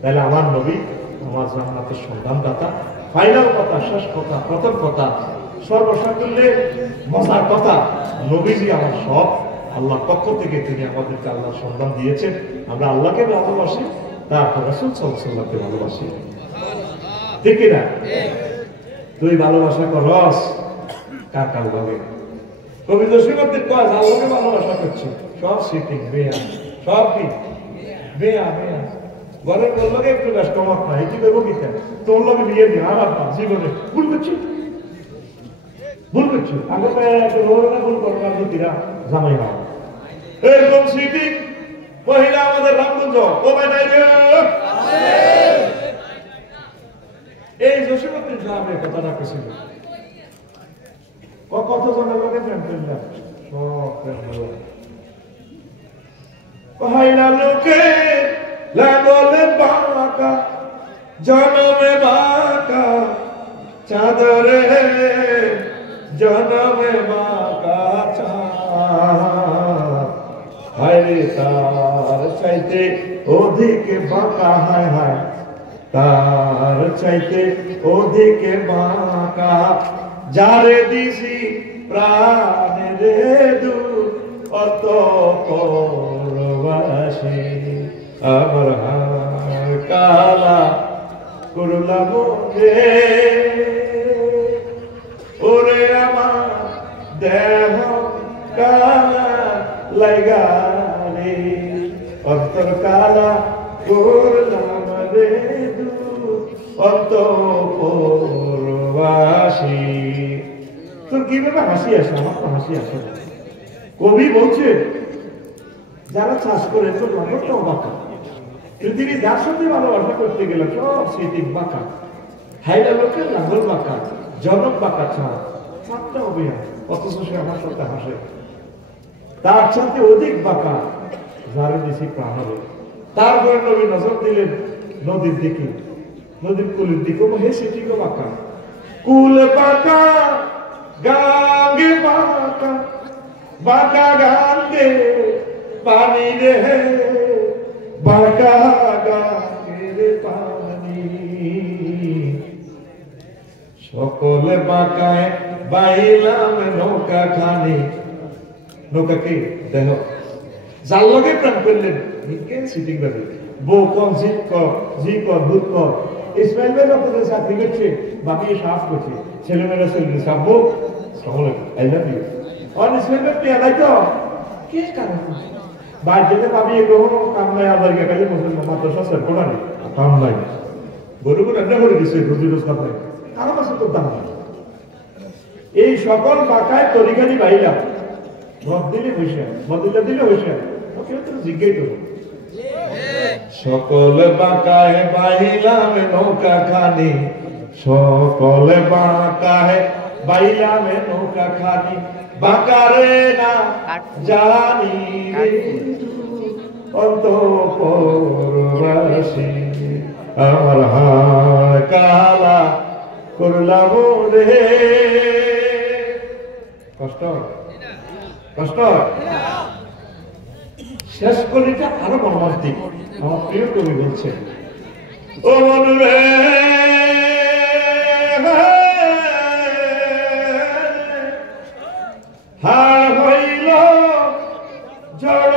তাহলে আমার নবী আমার জান্নাতের সন্ধানদাতা ফাইনাল কথা শেষ কথা প্রথম কথা সর্বসাকুল্যে মজার কথা নবীজি আমার সব আল্লাহ পক্ষ থেকে তিনি আমাদেরকে আল্লাহর সন্ধান দিয়েছেন আমরা আল্লাহকে ভালোবাসি তারপর রাসূল সাল্লাল্লাহু আলাইহি ওয়াসাল্লামকে ভালোবাসি ঠিক না তুই ভালোবাসা করস কার কার লাগে কবি দর্শকদের কয় আল্লাহকে ভালোবাসা করছি সব সিটিং বেয়া সব কি বেয়া বেয়া ঘরের লোকে একটু ব্যস্ত মত না এটি করবো কি তোর লোকে বিয়ে দিয়ে আমার জীবনে ভুল করছি আগে একটু রোনা ভুল করো না দিদিরা জামাই না এরকম সিটিং মহিলা আমাদের রামগঞ্জ ও ভাই নাই রে এই জসীমুদ্দিন সাহেবের কথাটা কিছু কত জনের লোকে প্রেম করলাম সব প্রেম হলো মহিলা লোকে লাগলে বাঁকা জনমে বাঁকা চাদরে জনমে বাঁকা চাঁদ হায়রে তার চাইতে অধিক বাঁকা হায় হায় তার তার চাইতে ওদিকে বাঁকা যারে দিছি প্রাণে দূর অত পরবাসী আমার হার কালা করলাম রে ওরে আমার দেহ কালা লাগা রে অন্তর কালা করলাম রে অত পরবাসী। তোর কি ব্যাপার হাসি আসে? আমার তো হাসি আসে। কবি বলছে যারা চাষ করে তোর লাভটাও বাঁকা, পৃথিবী যার সাথে ভালোবাসা করতে গেলে সব স্মৃতি বাঁকা, হাইলা লোকের লাঙ্গল বাঁকা, জনক বাঁকা, ছাড় ছাড়টা হবে অথচ সে আমার সাথে হাসে। তার সাথে অধিক বাঁকা যারে বেশি প্রাণ হবে। তারপরে নবী নজর দিলেন নদীর দিকে, নদীর কুলের দিকে, হে সেটিও বাঁকা, কুল বাঁকা গাঙ্গে বাঁকা, বাঁকা গাঙ্গে পানি রে, বাঁকা গাঙ্গের পানি, সকলে বাঁকায় বাইলাম নৌকা খানি। নৌকা কি দেহ যার লগে প্রেম করলেন সিটিং বাড়ি বউ কম জিত কর জি কর ভূত কর। ইসমাইল ভাই আপনাদের চাকরি করছে, বাকি সাফ করছে, ছেলেমেয়েরা ছেলে সাফ বউ সকলে আই লাভ ইউ। আর ইসমাইল ভাই পেয়ে দেয় তো কে কারণ বাইর যেতে পাবি এরকম কাম নাই, আবার গিয়ে কাজে মুসলমান মাত্র সস্তার কোনা নেই কাম নাই, গরু গরু রান্না করে দিচ্ছে রুজি রোজগার নাই, কারো কাছে তো দাম নাই। এই সকল বাঁকায় তরিকারি বাইলা মদ দিলে হয়েছে, মদিল্লা দিলে হয়েছে, কেউ তো জিজ্ঞাই তো সকল বাঁকায় বাইলাম নৌকা খানি, সকল বাঁকায় বাইলাম নৌকা খানি, বাঁকারে না জানি অন্ত পরবাসী আমার হার কালা করলাম রে। কষ্ট কষ্ট। শেষ কলিটা আরো মর্মান্তিক। আমার প্রিয় কবি বলছে, ও মনুরে হার হইল জড়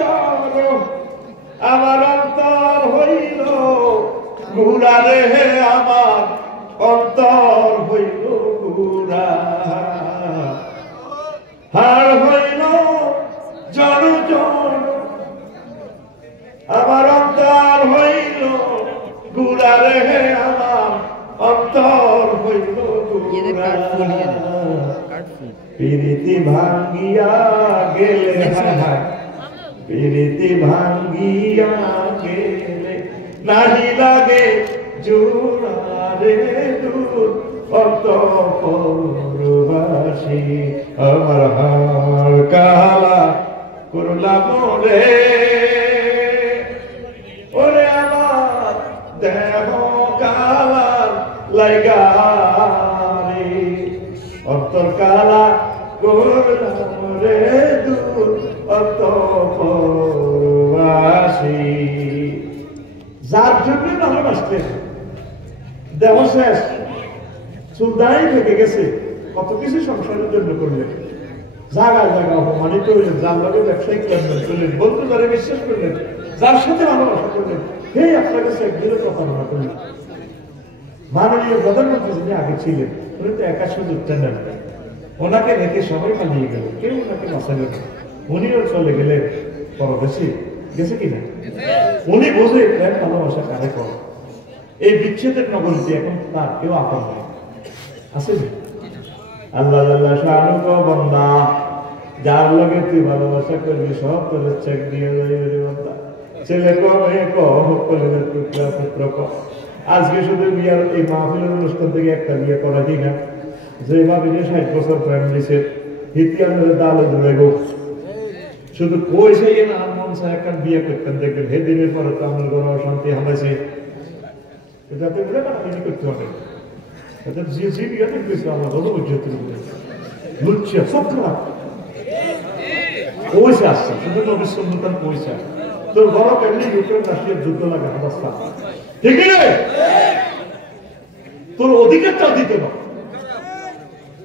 জড়, আমার অন্তর হইল ঘুরা রে, আমার অন্তর হইল ঘুরা, হার হইল জড় জড়, আমার অন্তর হইল ঘুরা রে, আমার অন্তর হইল ঘুরা, প্রীতি ভাঙ্গিয়া গেলে, প্রীতি ভাঙ্গিয়া গেলে নাহি লাগে জোড়া রে দূর অত পরবাসী আমার হার কালা করলাম রে। ওরে আমার দেহ কালা লাইগা রে, অন্তর কালা করলাম রে দূর অত পরবাসী। যার জন্য ভালোবাসতেন দেহ শেষ, চুলদাই থেকে গেছে, কত কিছু সংসারের জন্য করলেন, জায়গায় জায়গায় অপমানিত হইলেন, যার লগে ব্যবসায়িক লেনদেন করলেন, বন্ধু যারা বিশ্বাস করলেন, যার সাথে ভালোবাসা করলেন, হে আপনার কাছে একদিনও কথা মনে করলেন। মাননীয় প্রধানমন্ত্রী যিনি আগে ছিলেন উনি তো একা সুযোগ নেন, ওনাকে রেখে সবাই পালিয়ে গেল, কেউ ওনাকে বাঁচালেন না, উনিও চলে গেলেন পরদেশে, গেছে কিনা? উনি বোঝে প্রেম ভালোবাসা কারে করে। এই বিচ্ছেদের নগরীতে এখন তার কেউ আপন নাই, আছে আল্লাহ আল্লাহ শানুক বান্দা, যার লগে তুই ভালোবাসা করবি সব তোর চেক দিয়ে যাবে বান্দা, ছেলে কো মেয়ে কো কলেজের টুকরা পুত্র কো। আজকে শুধু বিয়ার এই মাহফিলের অনুষ্ঠান থেকে একটা বিয়ে করা কি না, যে মাহফিলে 60 বছর প্রেম দিছে ইতিহাসের দালে জুড়ে গো, শুধু পয়সা না মন চায় একটা বিয়ে করতেন, দেখবেন হে দিনের পরে তো আমার ঘরে অশান্তি হামাইছে, যাতে বলে না তিনি করতে হবে পয়সা আসছে, শুধু নবীর সুন্নতের পয়সা। তোর বড় এমনি ইউক্রেন রাশিয়ার যুদ্ধ লাগে অবস্থা, ঠিক তোর অধিকারটাও দিতে না,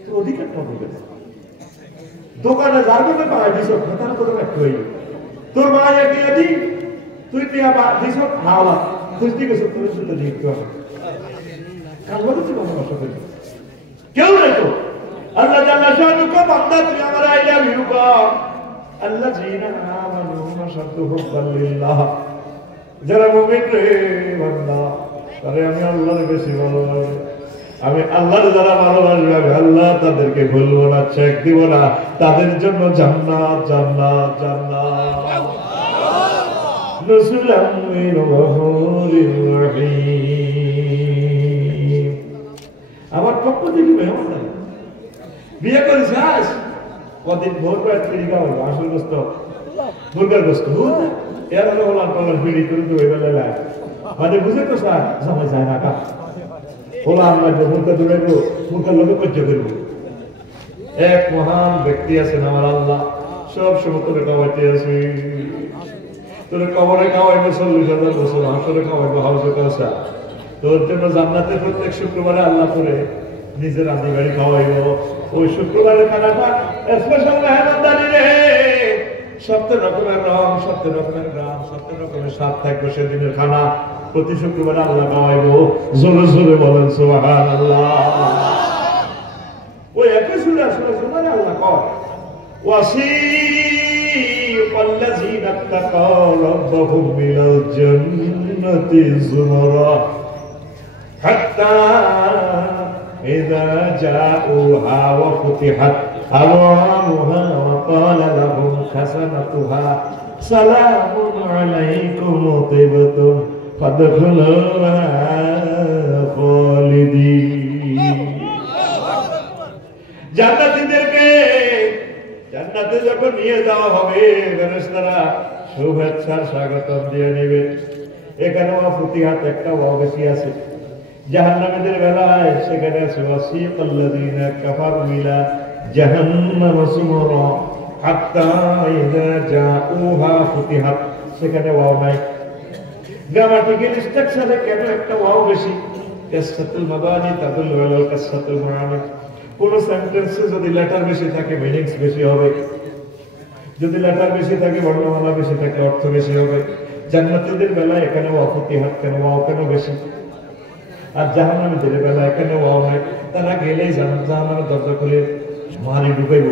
তোর অধিকারটাও দিতে না। দোকানে যার কথা পাই দিস তারা তোর একটু হইল, তোর মা এগিয়ে দি তুই টিয়া দিস হাওলা তুই ঠিক আছে, তোর সাথে দেখতে হবে কাজ বলেছি আমার সাথে কেউ নাই তো। আল্লাহ জাল্লা শানুকা বান্দা তুই আমার আই লাভ ইউ কা আল্লাযীনা আমানু আশাদ্দু হুব্বান লিল্লাহ, যারা মুমিন রে বান্দা তারে আমি আল্লাহর বেশি ভালোবাসি। আমি আল্লাহর যারা ভালোবাসবে আমি আল্লাহ তাদেরকে ভুলবো না, চেক দিব না, তাদের জন্য জান্নাত জান্নাত জান্নাত নুসুলাম মিন গফুরির রহিম। আমার পক্ষ থেকে মেহমান নাই, বিয়ে করেছে আজ কদিন ভোর রাত ফিরি খাওয়া আসল গোস্ত মুরগার গোস্ত এর হলো হলাম তোমার ফিরি করে তো এবেলা লাগে মানে বুঝে তো স্যার সময় যায় না কা ওলা আমরা মুরগা দূরে গো মুরগার লোকে পর্য করবো। এক মহান ব্যক্তি আছেন আমার আল্লাহ, সব সময় তোরে খাওয়াইতে আছে, তোরে কবরে খাওয়াইবো 40,000 বছর, হাসরে খাওয়াইবো হাউসে কাউসা, তোর জন্য জান্নাতে প্রত্যেক শুক্রবারে আল্লাহ করে নিজের রাঁধি বাড়ি খাওয়াইবো। ওই শুক্রবারের খানাটা স্পেশাল মেহমানদারি রে, 70 রকমের রং, 70 রকমের গ্রাম, 70 রকমের স্বাদ থাকবে সেদিনের খানা। প্রতি শুক্রবারে আল্লাহ খাওয়াইবো, জোরে জোরে বলেন সুবহানাল্লাহ। ওই একই সূরা সুবহানাল্লাহ আল্লাহ কয় ওয়াসিকাল্লাযীনা তাকাউ রাব্বাহুম ইলাল জান্নাতি যুমারা হাত্তা إذا جاءوها وفتحت أبوابها وقال لهم خزنتها سلام عليكم طبتم فادخلوها خالدين। জান্নাতীদেরকে জান্নাতে যখন নিয়ে যাওয়া হবে ফেরেশতারা শুভেচ্ছার স্বাগতম দিয়ে নেবে। এখানে ফুতিহাত একটা বেশি আছে, জাহান্নামীদের বেলায় সেখানে আছে ওয়াসিকাল্লাযীনা কাফারু ইলা জাহান্নাম যুমারা হাত্তা ইযা জাউহা ফুতিহাত, সেখানে ওয়াও নাই। গ্রামাটিক্যাল স্ট্রাকচারে কেন একটা ওয়াও বেশি? কাসরাতুল মাবানি তাদুল্লু আলা কাসরাতুল মাআনি। কোন সেন্টেন্সে যদি লেটার বেশি থাকে মিনিংস বেশি হবে, যদি লেটার বেশি থাকে বর্ণমালা বেশি থাকে অর্থ বেশি হবে। জান্নাতীদের বেলায় এখানে ওয়া ফুতিহাত কেন, ওয়াও কেন বেশি? আর জাহান্নামীদের বেলা এখানে ওয়াও নাই। তারা গেলেই জাহান্নামের দরজা খুলে মারি ঢুকাইব।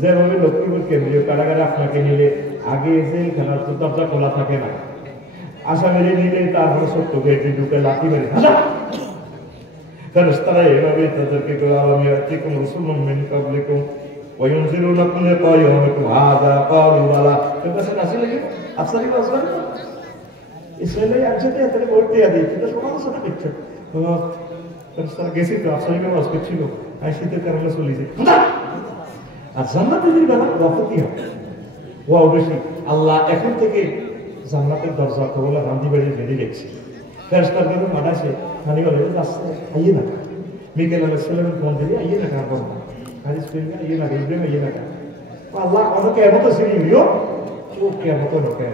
যেভাবে লক্ষ্মীপুর কেন্দ্রীয় কারাগারে আপনাকে নিলে আগে জেলখানার তো দরজা খোলা থাকে না, আসামিরে নিলে তারপরে সত্য গেটে ঢুকে লাঠি মেরে তারা এভাবে তাদেরকে আলামিয়াতিকুম রাসূলুম মিন ক্বাবলিকুম ওয়া ইউনজিরুনাকুম লিকা ইয়াউমিকুম হাযা ক্বালু বালা। এটা আসলে কি আফসারি আসলে ইসরায়েলে আজকে এত বলতে আদি কিন্তু সমাজ সাথে দেখছে তারা গেছে তো আফসারিকে ওয়াজ করছিল আর শীতের কারণে চলেছে। আর জান্নাতীদের বেলা ওয়াফতি হয় ওয়াও বেশি। আল্লাহ এখন থেকে জান্নাতের দরজা কবলা রান্দি বাড়ি বেরিয়ে গেছে। ফেরেশতার কিন্তু মানাছে খানি বলে রাস্তা আইয়ে না মিকাইল আলাইহিস সালামের মন্দিরে আইয়ে না কার বল হাদিস পেলে আইয়ে না ইব্রাহিম আইয়ে না আল্লাহ অনেকে এমন আছে নিও ও কেমন লোকে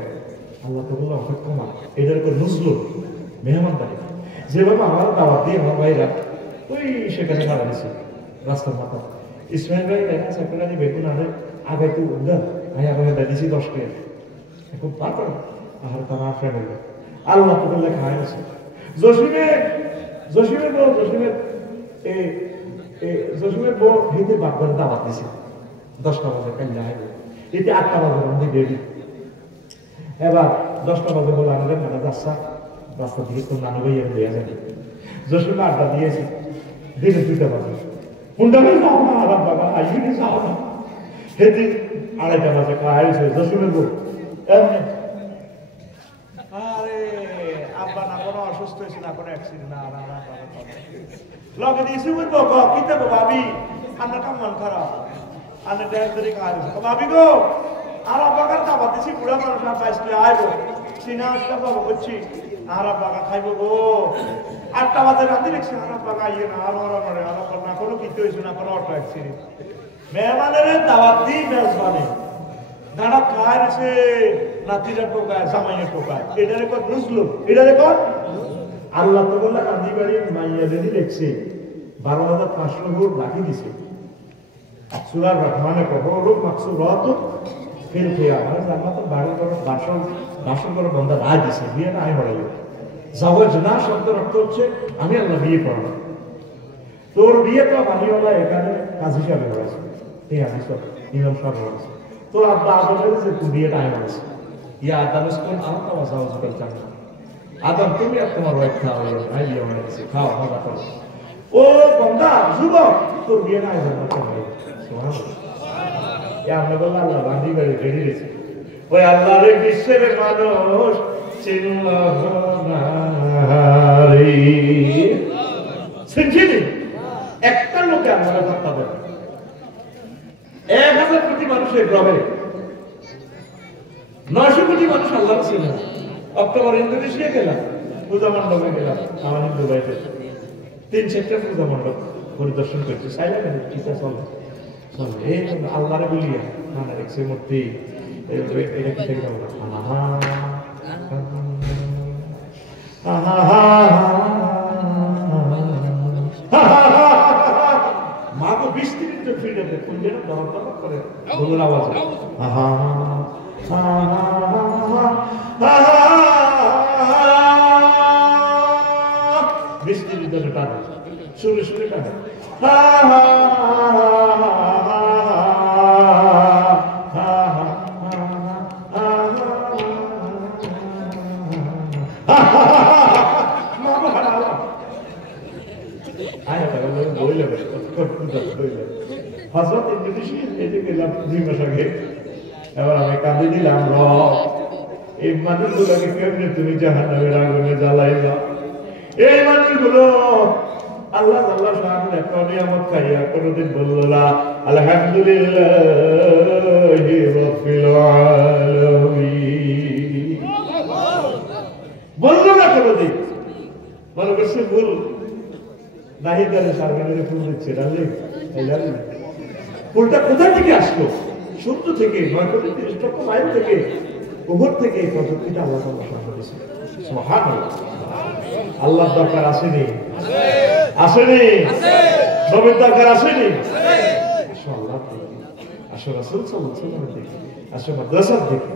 আল্লাহ তো বলল অপেক্ষা না এদের করে নুজলু মেহমানদারি। যেভাবে আমার দাওয়াত দিয়ে আমার ভাইরা ওই সেখানে মারা গেছে রাস্তার মাথা ইসমাইল ভাই দেখা চাকরি বেগুন আনে আগে তো উদার ভাই আগে দিয়েছি 10 টাকা এখন পারো আর তারা ফ্যামিলি আল্লাহ তো বললে খায় আছে। জসিমের বউ জসিমের বউ হিতে বাপের দাওয়াত দিছে 10টা বাজে কাল্লা আইবে এতে 8টা বাজে রান্দি দেরি। এবার 10টা বাজে বলে আমাদের মাথা রাস্তা দিকে তো নানু ভাই দেওয়া যাবে। জসিমে আড্ডা দিয়েছে দিনে 2টা বাজে হুন্ডা ভাই যাও না আরাম বাবা আইনি যাও না হেতে 2:30টা বাজে খাইছে জসিমের বউ এমনি আরে আব্বা না কোনো অসুস্থ হয়েছে না কোনো অ্যাক্সিডেন্ট না না না লগে দিয়েছি ওই বাবা কিতে ভাবি আমার কাম মন খারাপ আনে দেখ ধরে খাইছে ভাবি গো আর আব্বাকার দাবা দিছি বুড়া মানুষ না পাইছে আইবো সিনা আসটা বাবা বলছি আর আব্বাকা খাইবো গো 8টা বাজে রাতে দেখছি আর আব্বাকা আইয়ে না আর ওরা মরে আর আব্বা না কোনো কিতে হইছে না কোনো অটো অ্যাক্সিডেন্ট মেহমানের দাওয়াত দি মেজবানি দাঁড়া খাইছে নাতিরা টোকায় জামাইয়ে টোকায় এটারে কত বুঝলো এটারে কত আল্লাহ তো বললে কান্দি বাড়ি মাইয়া যদি দেখছে 12,500 ভোট রাখি দিছে সূরার রহমানে কবরু মাকসুরাত ফিল কিয়ামা জান্নাত বাড়ি করে বাসন করে বন্ধা রাজ দিছে বিয়ে নাই হলো জাওয়াজ না শব্দ অর্থ হচ্ছে আমি আল্লাহ বিয়ে করব তোর বিয়ে তো বাড়িওয়ালা এখানে কাজ হিসাবে হয়েছে ঠিক আছে সব ইমাম সাহেব হয়েছে তোর আব্বা আদম বলেছে তুই বিয়ে টাইম হয়েছে ইয়া আদম স্কুল আলাদা জাওয়াজ করতে চান আদম তুমি আর তোমার ওয়াইফ খাও আই বিয়ে হয়েছে খাও মজা করো ও বন্ধা যুবক তোর বিয়ে নাই জান্নাত হবে সুবহানাল্লাহ ইয়া আমরা বললাম আল্লাহ বান্দি করে রেডি রেছে ওই আল্লাহর বিশ্বের মানুষ চিনল না রে শুনছিলি একটা লোকে আমরা কথা বলে 1000 কোটি মানুষের গ্রহে 900 কোটি মানুষ আল্লাহ ছিলেন অক্টোবর ইন্দোনেশিয়া গেলাম পূজা মণ্ডপে গেলাম আমার হিন্দু ভাইতে 3-4টা পূজা মণ্ডপ পরিদর্শন করছি সাইলা কেন কিতা চলে এই আল্লাহরে বলিয়া মানে একশো মূর্তি এটা কি থেকে বলো মা তো 20 মিনিট ফিরে দেয় কোন যেন দরদ দরদ করে বলুন আওয়াজ আহা 20 মিনিট ধরে টানে শুনে শুনে টানে হযরত ইন্দোনেশিয়া এতে গেলাম 2 মাস আগে এবার আমি কাঁদে দিলাম এই মানুষগুলোকে কেমনে তুমি জাহান্নামের আগুনে জ্বালাইবা এই মানুষগুলো আল্লাহ আল্লাহ সামনে এত নিয়ামত খাইয়া কোনোদিন বলল না আলহামদুলিল্লাহি রাব্বিল আলামিন বলল না কোনোদিন মনে করছে ভুল নাহিদারে সার্ভেন্টের ফুল দিচ্ছে ফুলটা কোথা থেকে আসলো সূর্য থেকে 930 লক্ষ মাইল থেকে উপর থেকে এই প্রযুক্তিটা আল্লাহ সুবহানাল্লাহ আল্লাহর দরকার আসেনি আসেনি নবীর দরকার আসেনি আসো আল্লাহ আসো রাসূল সাল্লাল্লাহু আলাইহি ওয়াসাল্লাম দেখি আসো মাদ্রাসা দেখি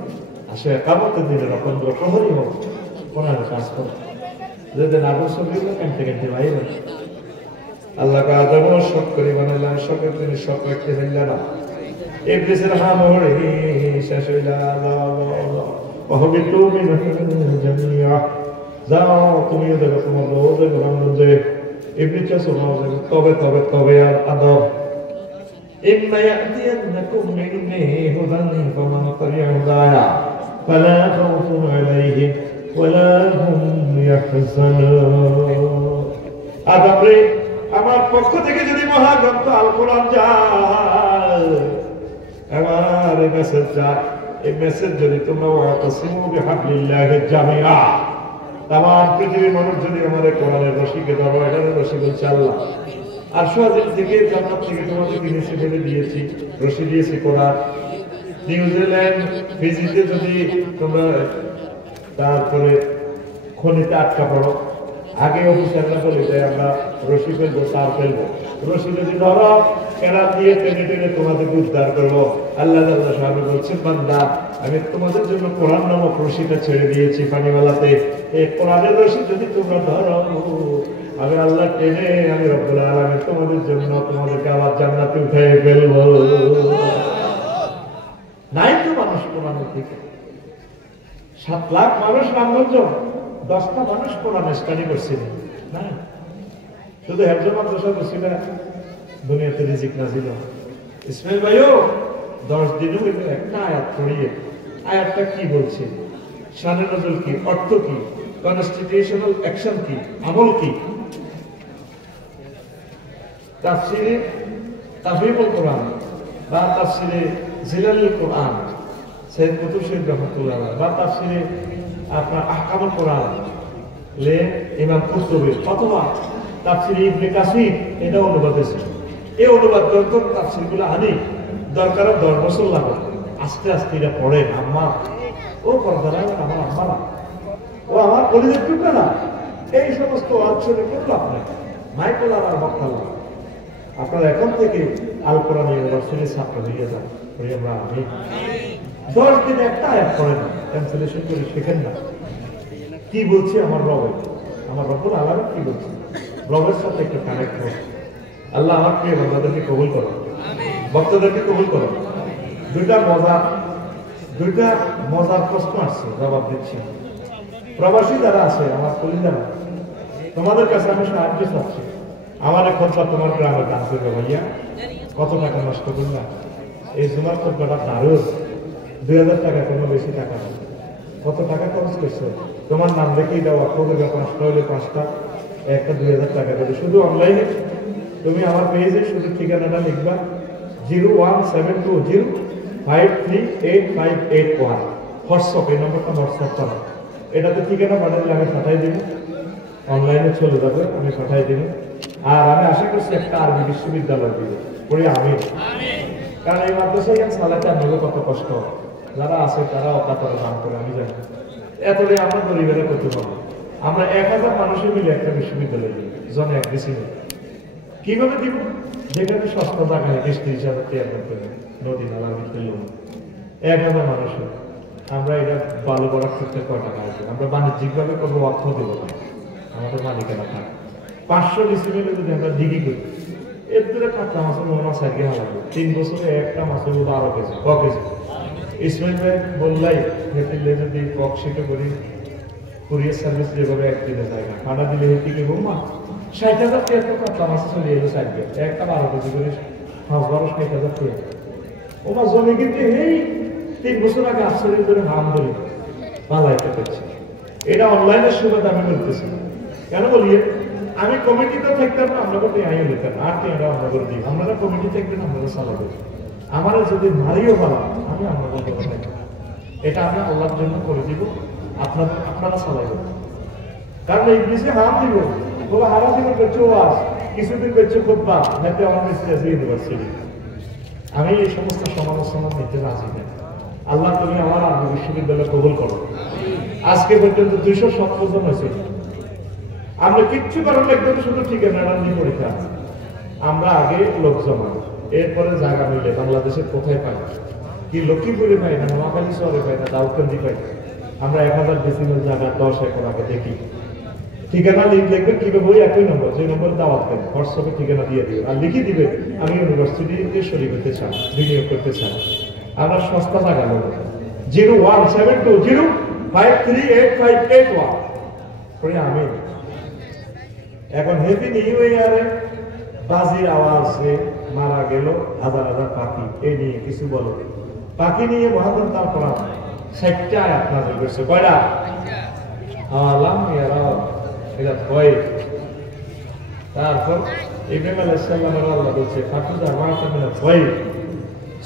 আসো একামতের দিনে রকন্দ্র প্রহরী হোক কোরআনের কাজ করো যেদিন আবশ্যক কানতে কানতে বাইরে আল্লাহ কা আদম সব করে বানাইলাম সবের জন্য সব রাখতে ফেললা না ইবলিসের হামড়ে শেষ হইলা ওহবিতু মিনহুম জামিয়া যাও তুমি দেখো তোমার রোজে গোলামগঞ্জে ইবলিসকে শোনাও তবে তবে তবে আর আদম ইম্মা ইয়াতিয়ান্নাকুম মিন্নি হুদান ফামান তাবিআ হুদায়া ফালা খাউফুন আলাইহিম ওয়ালা হুম ইয়াহজানুন আদম রে আমার পক্ষ থেকে যদি মহাগ্রন্থ আল কোরআন যায় আমার এই মেসেজ যায় এই মেসেজ যদি তোমরা ওয়াতাসিমু বিহাবলিল্লাহি জামিআ তামাম পৃথিবীর মানুষ যদি আমাদের কোরআনের রশিকে ধরো এটার রশি বলছে আল্লাহ আর সোয়াজিল থেকে জান্নাত থেকে তোমাদেরকে নিচে ফেলে দিয়েছি রশি দিয়েছি কোরআন নিউজিল্যান্ড ফিজিতে যদি তোমরা তারপরে খনিতে আটকা পড়ো আগে অফিসাররা বলে যে আমরা রশি ফেলবো তার ফেলবো রশি যদি ধরো কেরাত দিয়ে টেনে টেনে তোমাদেরকে উদ্ধার করবো আল্লাহ আল্লাহ সাহেব বলছেন বান্দা আমি তোমাদের জন্য কোরআন নামক রশিটা ছেড়ে দিয়েছি পানিওয়ালাতে এই কোরআনের রশি যদি তোমরা ধরো আমি আল্লাহ টেনে আমি রব্বুল আলামিন তোমাদের জন্য তোমাদেরকে আবার জান্নাতে উঠাই ফেলবো নাই তো মানুষ কোরআনের দিকে 7 লাখ মানুষ নামগঞ্জ 10টা মানুষ কোরআন স্টাডি করছিল না শুধু একজন মাদ্রাসা করছিল দুনিয়াতে রিজিক না ছিল ইসমাইল ভাইও 10 দিনও একটা আয়াত পড়িয়ে আয়াতটা কি বলছে শানে নজল কি অর্থ কি কনস্টিটিউশনাল অ্যাকশন কি আমল কি তাফসিরে তাফসীরুল কোরআন বা তাফসিরে জিলালুল কোরআন সৈয়দ কুতুব শরীফ রাহমাতুল্লাহ আলাইহি বা তাফসিরে আপনার আহকামুল কোরআন লে ইমাম কুরতুবী অথবা তাফসিরে ইবনে কাসির এটা অনুবাদ হয়েছে এই অনুবাদ গ্রন্থ তাফসিরগুলো আনি দরকার 10 বছর লাগে আস্তে আস্তে এটা পড়েন আম্মা ও পর্দারা আমার আম্মা ও আমার কলিজার টুকরা না এই সমস্ত আলোচনা কেউ লাভ নেই, মাইকোলার আর বক্তালা। আপনারা এখন থেকে আল কোরআন ইউনিভার্সিটির ছাত্র হয়ে যান, আমরা আমি 10 দিন একটা আয়াত পড়েন না, ট্রান্সলেশন করে শেখেন না কি বলছি আমার রব্বুল আলামিন কি বলছে, রবের সাথে একটু কানেক্ট হোক। আল্লাহ আমার প্রিয় বান্দাদেরকে কবুল করো, বক্তাদেরকে কবুল করো। দুইটা মজার প্রশ্ন আসছে, জবাব দিচ্ছি। প্রবাসী যারা আছে আমার কলিজারা, তোমাদের কাছে আমি সাহায্য চাচ্ছি। আমার খরচা তোমার গ্রামে দান করবে ভাইয়া, কত টাকা নষ্ট করলাম। এই জুমার খরচাটা দারুণ, 2000 টাকা, কোনো বেশি টাকা নেই। কত টাকা খরচ করছো, তোমার নাম দেখেই দেওয়া করবে, 5টা হলে 5টা, একটা 2000 টাকা দেবে। শুধু অনলাইনে তুমি আমার পেজে শুধু ঠিকানাটা লিখবা 01720538581। হোয়াটসঅ্যাপ, এই নম্বরটা হোয়াটসঅ্যাপ করো। এটাতে ঠিকানা পাঠালে আমি পাঠাই দিব, অনলাইনে চলে যাবে, আমি পাঠাই দিব। আর আমি আশা করছি একটা আরবি বিশ্ববিদ্যালয় দিব পড়ে আমি, কারণ এই মাদ্রাসায় চালাতে আমাকে কত কষ্ট, যারা আছে তারা অকাতরে দান করে, আমি জানি। এতটাই আমরা গরিবেরা করতে পারবো। আমরা 1000 মানুষের মিলে একটা বিশ্ববিদ্যালয় দিব, জনে এক বেশি নেই। কিভাবে দিব? যেখানে সস্তা জায়গায় কিস্তি হিসাবে তৈরি করতে হবে, নদী নালার ভিতরে 1000 মানুষের। আমরা এটা বালু বরাদ করতে কয় টাকা আছে? আমরা বাণিজ্যিক ভাবে কোনো অর্থ দেবো না, আমাদের মালিকানা থাকে। 500 ডিসিমিলে যদি আমরা দিঘি করি, এর দূরে কাঁচা মাছের মাছ আগে হালাবো, 3 বছরে একটা মাছের মতো 12 কেজি, ক কেজি। ইসমাইল ভাই বললাই হেঁটে যদি ককশিটে করি, কুরিয়ার সার্ভিস যেভাবে একদিনে জায়গা ভাড়া দিলে হেঁটে কি বৌমা 60,000 টাকা তো কাঁচা মাছ চলে এলো সাইডে, একটা 12 কেজি করে 5-12 60,000 টাকা। ওমা জমি কিন্তু এই 3 বছর আগে আশ্চর্য করে হাম ধরে পালাইতে করছে। এটা অনলাইনের সুবিধা আমি বলতেছি, কেন বলি? আমি কমিটিতে থাকতাম না, আমরা করতে আইও নিতাম, আর কি আমরা করে দিই, আমরা কমিটি থাকবেন, আমরা চালাবো। আমার যদি মারিও পালা, আমি আপনাদের করে থাকবো। এটা আমি আল্লাহর জন্য করে দিব, আপনারা চালাইব। কারণ এই বিষয়ে হাম দিব, বলে হারা দিন করছে ওয়াজ, কিছুদিন করছে খুতবা, নাকি আমার মিস্ত্রি আছে ইউনিভার্সিটি। আমি এই সমস্ত সমালোচনা নিতে রাজি নেই। আল্লাহ তুমি আমার আরবি বিশ্ববিদ্যালয় কবুল করো। আজকে পর্যন্ত 270 জন হয়েছে। আমরা কিচ্ছু কারণ একদম শুধু ঠিকানা নিয়ে পরীক্ষা। আমরা আগে লোক জমা, এরপরে জায়গা মিলে বাংলাদেশের কোথায় পাই, কি লক্ষ্মীপুরে পাই না, নোয়াখালী শহরে পাই না, দাউদকান্দি পাই। আমরা 1000 ডেসিমেল জায়গা 10 একর আগে দেখি। ঠিকানা লিখবেন কিভাবে? ওই একই নম্বর, যে নম্বর দাওয়াত দেন, হোয়াটসঅ্যাপে ঠিকানা দিয়ে দিবে আর লিখে দিবে আমি ইউনিভার্সিটিতে শরীর হতে চাই, বিনিয়োগ করতে চাই। আমরা সস্তা জায়গা নেব, 01720538581 করে আমি। এখন হেভি নিউ ইয়ারে বাজির আওয়াজে মারা গেল হাজার হাজার পাখি, এই নিয়ে কিছু বলো। পাখি নিয়ে মহাজন তারপর 60টা আয়াত নাযিল করেছে। কয়টা? আলাম ইয়ারা, এটা ভয়। তারপর ইব্রাহিম আলাইহিস সালামের আল্লাহ বলছে ফাতুজা মাতা মিনা ভয়,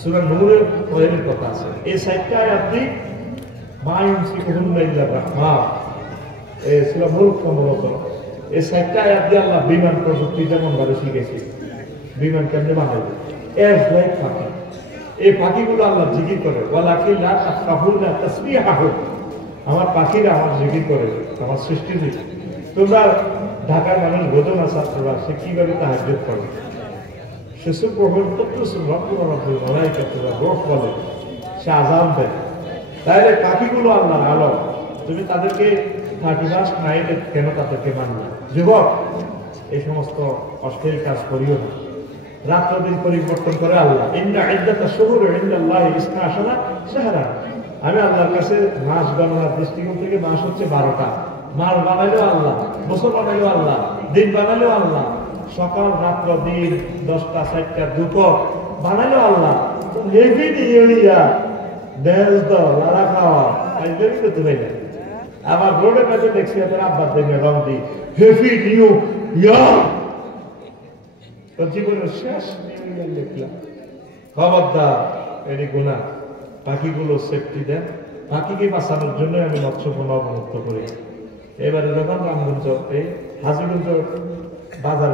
সূরা নূরের ভয়ের কথা আছে। এই 60টা আয়াত দি মায়ুমসিকুহুন্না ইল্লা রাহমান, এই সূরা মুলক সম্ভবত। এই 60টা আয়াত দিয়ে আল্লাহ বিমান প্রযুক্তি যেমন ভাবে শিখেছে, বিমান কেমনে বানাবে, এজ লাইক পাখি। এই পাখিগুলো আল্লাহ জিকির করে, ওয়ালাকিন লা তাফকাহুনা তাসবিহাহু, আমার পাখিরা আমার জিকির করে, আমার সৃষ্টি দিকে। তোমরা ঢাকার মানুষ বোঝো না, ছাত্ররা সে কিভাবে তাহাজ্জুদ করে, সে সুবহান কুদ্দুস রব্বুল মালাইকাতুল রূহ বলে, সে আযান দেয়। তাহলে পাখিগুলো আল্লাহর আলো, তুমি তাদেরকে 31 নাইটে কেন তাদেরকে মানবে? যুবক, এই সমস্ত অশ্লীল কাজ করিও না। রাত্র দিন পরিবর্তন করে আল্লাহ। ইন্না ইদ্দাতাশ শুহুরি ইনদাল্লাহি 12 শাহরা। আমি আল্লাহর কাছে মাস গণনার দৃষ্টিকোণ থেকে মাস হচ্ছে 12টা। মাস বানাইলেও আল্লাহ, বছর বানাইলেও আল্লাহ, দিন বানাইলেও আল্লাহ, সকাল রাত্র দিন 10টা 4টা দুপুর বানাইলেও আল্লাহ। হেভি নিয়ে দেশ দাও লাড়া খাওয়া একদমই করতে পারি না। আমার রোডের কাছে দেখছি আপনার আব্বার দিনে রং দিই হেভি নিউ ইয়ার, জীবনের শেষ দেখলাম। খবরদার, এটি গুনাহ। পাখিগুলো সেফটি দেন, পাখিকে বাঁচানোর জন্য আমি মৎস্যপণ্য অবমুক্ত করি। এবারে যখন রামগঞ্জ এই হাজিগঞ্জ বাজার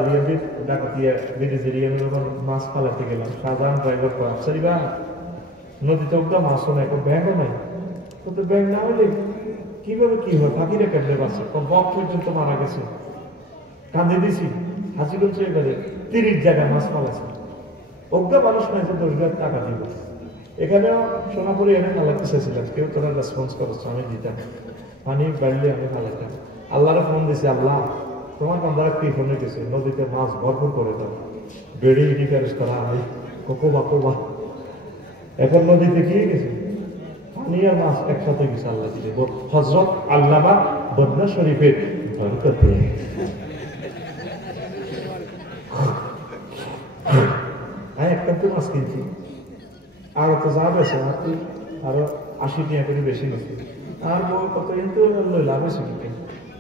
ডাকাতিয়া বিদেশি আমি যখন মাছ পালাতে গেলাম, সাধারণ ড্রাইভার করা সারিবা নদীতে উঠলাম, মাছও নাই, ব্যাংকও নাই। তো ব্যাংক না হলে কিভাবে কি হয়, পাখিরা কেমনে বাঁচে, বক পর্যন্ত মারা গেছে, কান্দে দিছি। হাসিগঞ্জ এবারে 30 জায়গায় মাছ পালাছে, অজ্ঞা মানুষ নাই যে 10,000 টাকা দিব। এখানেও সোনাপুরে এনে ফালাতে চেয়েছিলাম, কেউ তোরা রেসপন্স করছে, আমি দিতাম, পানি বাড়লে আমি ফালাইতাম। আল্লাহরে ফোন দিছি, আল্লাহ তোমার বান্দারা কি ফোনে গেছে, নদীতে মাছ ভরপুর করে দাও, বেড়ে ইডি ফেরস করা হয়, কোকোবা কোবা। এখন নদীতে কি গেছে, পানি আর মাছ একসাথে গেছে আল্লাহ দিলে। হযরত আল্লামা বন্যা শরীফের বরকতে আমি একটা তো মাছ কিনছি, আরো তো যা বেছে আরো 80 টাকা করে বেশি গেছে, আর বউ কত কিন্তু লাভ হয়েছে,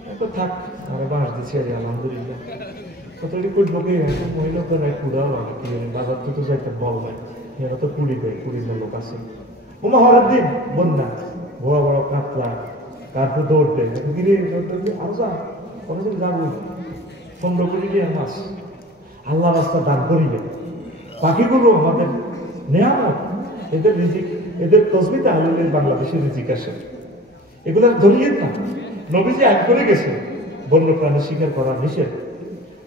কিন্তু থাক আরো বাঁশ দিচ্ছি আর আলহামদুলিল্লাহ। কত কুড়ি লোকে মহিলা তো নাই কুড়াও কি বাজার তো যাইতে বল নাই, এরা তো কুড়ি দেয়, 20 জন লোক আছে। ওমা হরার দিন বন্যা, বড় বড় কাতলা, তারপর দৌড় দেয়, আরো যা কতদিন যাবো, 15 কোটি দিয়ে মাছ আল্লাহ রাস্তা দান করিলে। পাখিগুলো আমাদের নেয়ামত, এদের রিজিক, এদের তসবিতে আলুলের বাংলাদেশের রিজিক আসে, এগুলো ধরিয়ে না। নবীজি এক করে গেছে বন্য প্রাণী শিকার করা নিষেধ।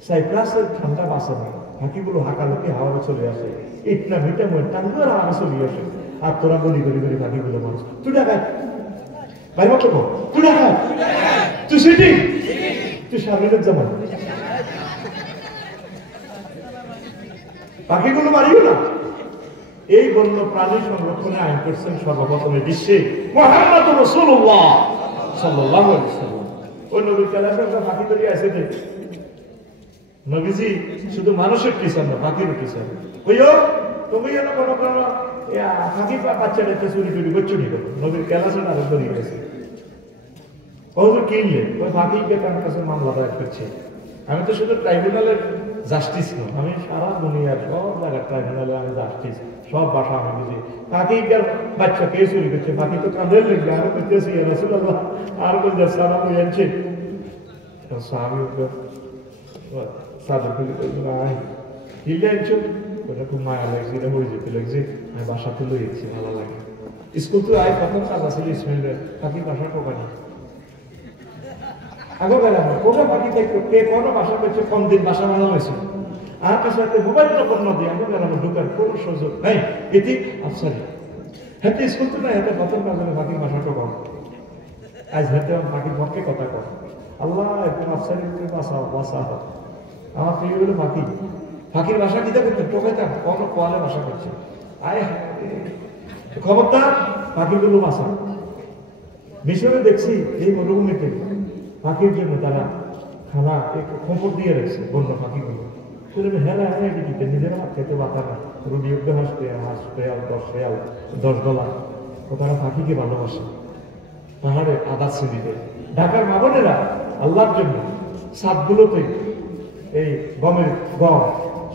সাইপ্রাসের ঠান্ডা বাসে না, পাখিগুলো হাঁকালুকি হাওয়া চলে আসে, ইটনা মিটা মন টানগুলো হাওয়া চলে আসে, আর তোরা গলি গলি গলি পাখিগুলো মানুষ তুই দেখায় ভাই মতো তুই দেখায়, তুই সেটি তুই সামনের জামা, পাখিগুলো মারিও না। এই বন্য প্রাণী সংরক্ষণে আইন করছেন সর্বপ্রথমে বিশ্বে মুহাম্মদ রাসূলুল্লাহ সাল্লাল্লাহু আলাইহি ওয়াসাল্লাম। ওই নবীর কালামে পাখি তৈরি আছে যে নবীজি শুধু মানুষের টিচার না, পাখিরও টিচার। ওইও তুমি যেন কোনো কোনো পাখি বাচ্চাটাকে চুরি টুরি চুরি করো, নবীর ক্যালাসে আরো তৈরি হয়েছে। কত কিনলে ওই পাখিকে তার কাছে মামলা দায়ের করছে। আমি তো শুধু ট্রাইব্যুনালের জাস্টিস নয়, আমি সারা দুনিয়ার সব জায়গার ট্রাইব্যুনালে আমি জাস্টিস, সব বাসা আমি বুঝি। পাখিটার বাচ্চা কে চুরি করছে, পাখি তো কাঁদের লেগে আরো করতেছি রাসূলুল্লাহ আর বলছে সালাম হয়েছে স্বামী সাদা খুলে কিনলে আনছো, ওটা খুব মায়া লাগছে, এটা হয়ে যেতে লাগছে, আমি বাসাতে লইছি, ভালো লাগে। স্কুল তো আয় প্রথম কাজ আসলে ইসমাইলের পাখি বাসা টোকানি আগে গেলাম কোটা পাখি দেখো কে কোনো বাসা করছে, কম দিন বাসা বানানো হয়েছে, আর কাছে মোবাইল নম্বর না দিয়ে আমি গেলাম ঢুকার কোনো সুযোগ নাই। এটি আফসারি হাতে স্কুল তো নাই, হাতে প্রথম কাজ হলে পাখির বাসা টোকান, আজ হাতে পাখির পক্ষে কথা কর, আল্লাহ একদম আফসারি বাসা বাসা। আমার প্রিয় হলো পাখি, পাখির বাসা দিতে করতে টোকাইতাম, কোনো কোয়ালে বাসা করছে, আয় খবরদার পাখিগুলো বাসা। মিশরে দেখছি এই মরুভূমিতে পাখির জন্য তারা খানা একটু খবর দিয়ে রেখেছে বন্য পাখিগুলো, হেলা হেলা দিতে নিজেরা খেতে বাতা না, রুটি হাসতে হাঁস শেয়াল 10 শেয়াল 10 ডলার, ও তারা পাখিকে ভালোবাসে। পাহাড়ে আদা শ্রেণীতে ঢাকার মাগনেরা আল্লাহর জন্য সাতগুলোতে এই গমের গম,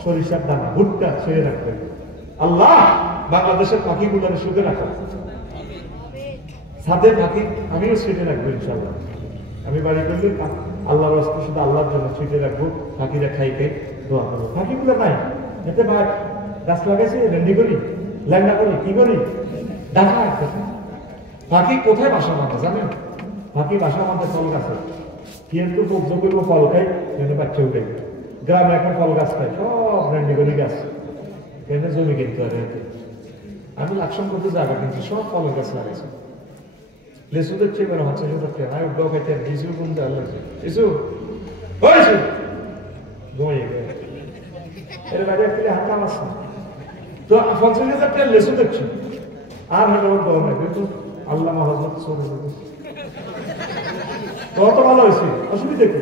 সরিষার দানা, ভুট্টা ছেড়ে রাখবেন। আল্লাহ বাংলাদেশের পাখিগুলোর সুখে রাখা, সাথে পাখি আমিও ছেড়ে রাখবো ইনশাল্লাহ। আমি বাড়ি করলে আল্লাহর রাস্তা শুধু আল্লাহর জন্য ছেড়ে রাখবো, পাখিরা খাই খাই দোয়া করবো। পাখিগুলো নাই এতে ভাই গাছ লাগাইছে, রেন্ডি করি, ল্যাংড়া করি, কি করি, দেখা পাখি কোথায় বাসা বাঁধে জানেন? পাখি বাসা বাঁধে ফল গাছে, কিন্তু বক্স করবো ফল খাই, কিন্তু বাচ্চা উঠে গ্রামে এখন ফল গাছ খাই, সব রেন্ডি করি গাছ, এখানে জমি কিনতে হবে। আমি লাকসাম করতে জায়গা কিন্তু সব ফল গাছ লাগাইছি, লেসু দেখছি এবার হচ্ছে আমি উদ্যোগ খাইতে লিচু বন্ধু লাগছে, লিচু হয়েছে ঘুমাইয়ে এর বাইরে একটা হাতা আছে তো 50,000 টাকা লেসু দেখছি, আর হলো দল না, কিন্তু আল্লাহ হযরত কত ভালো হয়েছে, অসুবিধা কি?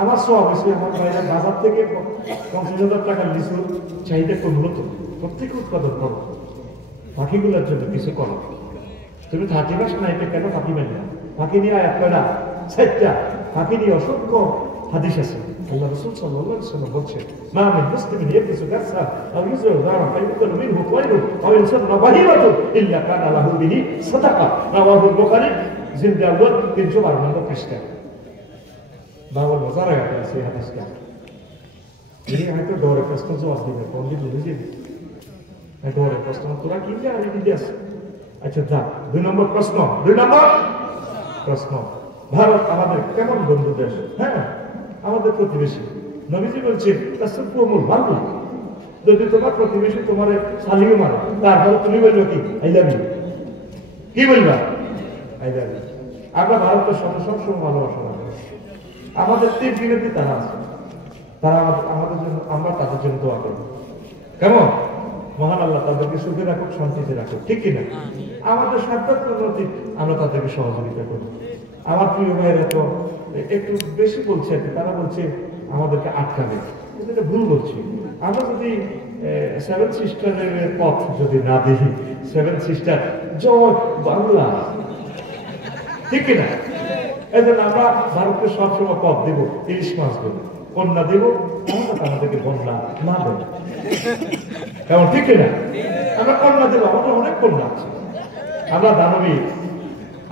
আমার সব হয়েছে, আমার বাইরে বাজার থেকে 50,000 টাকার লিচু চাহিদা কমলো, তো প্রত্যেক উৎপাদন করো, পাখিগুলোর জন্য কিছু করো। তুমি 30 মাস নাইতে কেন পাখি মানি না? পাখি নিয়ে একটা 4টা পাখি নিয়ে অসংখ্য হাদিস আছে। আল্লাহ রাসূল সাল্লাল্লাহু আলাইহি ওয়াসাল্লাম বলছেন, মা মিন মুসলিমিন ইয়াবসু কাসা আও ইউযিরু দারা ফায়ুকাল মিনহু তায়রু আও ইনসানা বাহিরাতু ইল্লা কানা লাহু বিহি সাদাকা। রাওয়াহুল বুখারী জিলদ আউয়াল 312 নম্বর পৃষ্ঠা। বাবুল বাজারে আছে এই হাদিসটা। এই হয়তো ডরে প্রশ্ন জবাব দিবে, পণ্ডিত বুঝেছি ডরে প্রশ্ন তোরা কি জানি দিতে আছে। আচ্ছা যা 2 নম্বর প্রশ্ন, 2 নম্বর প্রশ্ন, ভারত আমাদের কেমন বন্ধু দেশ? হ্যাঁ, আমাদের প্রতিবেশী। নবীজি বলছেন তাসফুমুল বারু, যদি তোমার প্রতিবেশী তোমার সালিও মারে, তারপরে তুমি বলবে কি আই লাভ ইউ, কি বলবা? I love you. আমরা ভারতের সাথে সবসময় ভালোবাসা রাখবো। আমাদের 3 বিরোধী তারা আছে, তারা আমাদের জন্য, আমরা তাদের জন্য দোয়া করবো। কেমন? মহান আল্লাহ তাদেরকে সুখে রাখুক, শান্তিতে রাখুক, ঠিক কিনা? আমাদের সাধ্যাত্ম উন্নতি আমরা তাদেরকে সহযোগিতা করি। আমার প্রিয় ভাইয়েরা তো একটু বেশি বলছে, তারা বলছে আমাদেরকে আটকাবে, এটা ভুল বলছি। আমরা যদি 7 সিস্টারের পথ যদি না দেখি, 7 সিস্টার জয় বাংলা, ঠিক কিনা? এই জন্য আমরা ভারতকে সবসময় পথ দেবো, ইলিশ মাছ দেবো, কন্যা দেবো, আমাদেরকে বন্যা না দেবো, কেমন? ঠিক কিনা? আমরা কন্যা দেবো, আমাদের অনেক কন্যা আছে, আমরা দানবীর।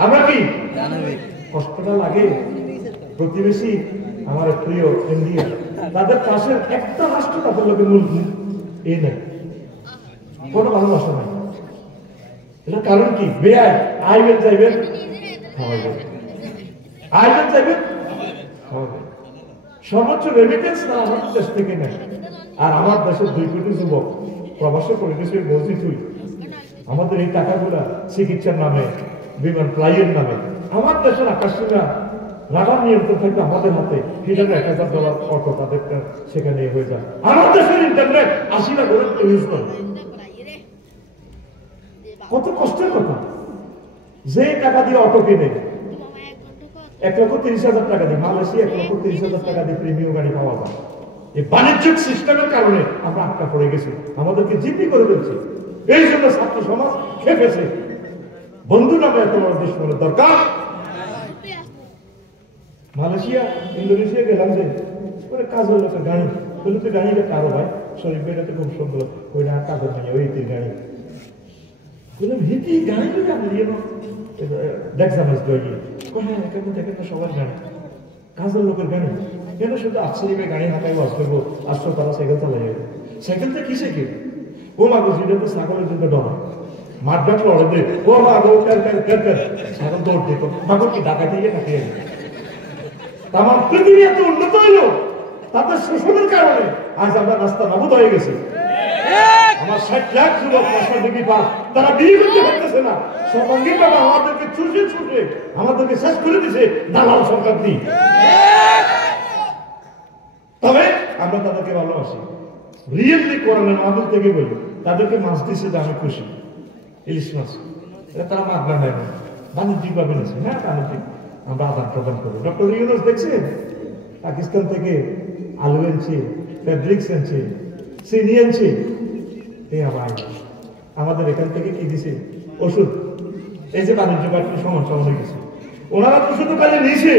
আমরা কি কষ্টটা লাগে? প্রতিবেশী আমার প্রিয় ইন্ডিয়া, তাদের পাশের একটা রাষ্ট্র তাদের লোকে মূল এই নেই, কোনো ভালোবাসা নাই। এটা কারণ কি? বেআই আইবেন যাইবেন, আইবেন যাইবেন, সর্বোচ্চ রেমিটেন্স না আমাদের দেশ থেকে নেয়। আর আমার দেশের 2 কোটি যুবক প্রবাসে পরিবেশের মসজিদ হই, আমাদের এই টাকাগুলা চিকিৎসার নামে, বিমান ফ্লাইয়ের নামে, আমার দেশের আকাশসীমা রাডার নিয়ন্ত্রণ থাকবে আমাদের হাতে, ফিডারে $1000 অটো তাদের সেখানে হয়ে যায়। আমার দেশের ইন্টারনেট 80 লাখ ইউজ করে। কত কষ্টের কথা! যে টাকা দিয়ে অটো কিনে 1,30,000 টাকা দিয়ে, মালয়েশিয়া 1,30,000 টাকা দিয়ে প্রিমিয়াম গাড়ি পাওয়া যায়। এই বাণিজ্যিক সিস্টেমের কারণে আমরা আটকা পড়ে গেছি, আমাদেরকে জিম্মি করে ফেলছে। এই জন্য ছাত্র সমাজ খেপেছে। বন্ধু নামে এত বড় দুশ্মনের দরকার? মালয়েশিয়া, ইন্দোনেশিয়া গেলাম, যে কাজ হলো একটা গাড়ি, বলে তো গাড়িটা কারো ভাই শরীফ ভাই, এটা খুব সুন্দর, ওইটা কাজের নাই, ওই গাড়ি বললাম, হিটি গাড়ি তো আমি নিয়ে দেখলাম এখানে দেখেন তো সবার গাড়ি, কাজের লোকের গাড়ি, কেন শুধু আশ্চর্য গাড়ি হাঁটাই বাস করবো, আসছো তারা সাইকেল চালাই যাবে। সাইকেলটা কি সাইকেল? ও মাগো, যেটা তো ছাগলের জন্য ডর, মাঠ ডাক লড়ে দে, ও মাগো ছাগল দৌড় দিত, মাগো কি ডাকাতি কাটিয়ে গেল। আমার পৃথিবী এত উন্নত হইল, তাদের শোষণের কারণে আজ আমরা রাস্তা নাবুদ হয়ে গেছে। আমার 60 লাখ যুবক ডিগ্রি পাস, তারা বিয়ে করতে পারতেছে না। সঙ্গী বাবা আমাদেরকে চুষে চুষে আমাদেরকে শেষ করে দিছে দালাল সরকার দিয়ে। তবে আমরা তাদেরকে ভালোবাসি, রিয়েলি কোরআনের মাহফিল থেকে বলি, তাদেরকে মাছ দিছে যে আমি খুশি। ইলিশ মাছ এটা তারা মাগনা নেয় না, বাণিজ্যিক ভাবে নিয়েছে। হ্যাঁ, বাণিজ্যিক আমরা আদান প্রদান করি। ডক্টর ইউনূস দেখছেন পাকিস্তান থেকে আলু এনেছে, ফেব্রিক্স এনেছে, চিনি এনেছে, আমাদের এখান থেকে কি দিছে? ওষুধ। এই যে বাণিজ্য বাড়িতে সমস্যা হয়ে গেছে, ওনারা তো শুধু খালি নিছে,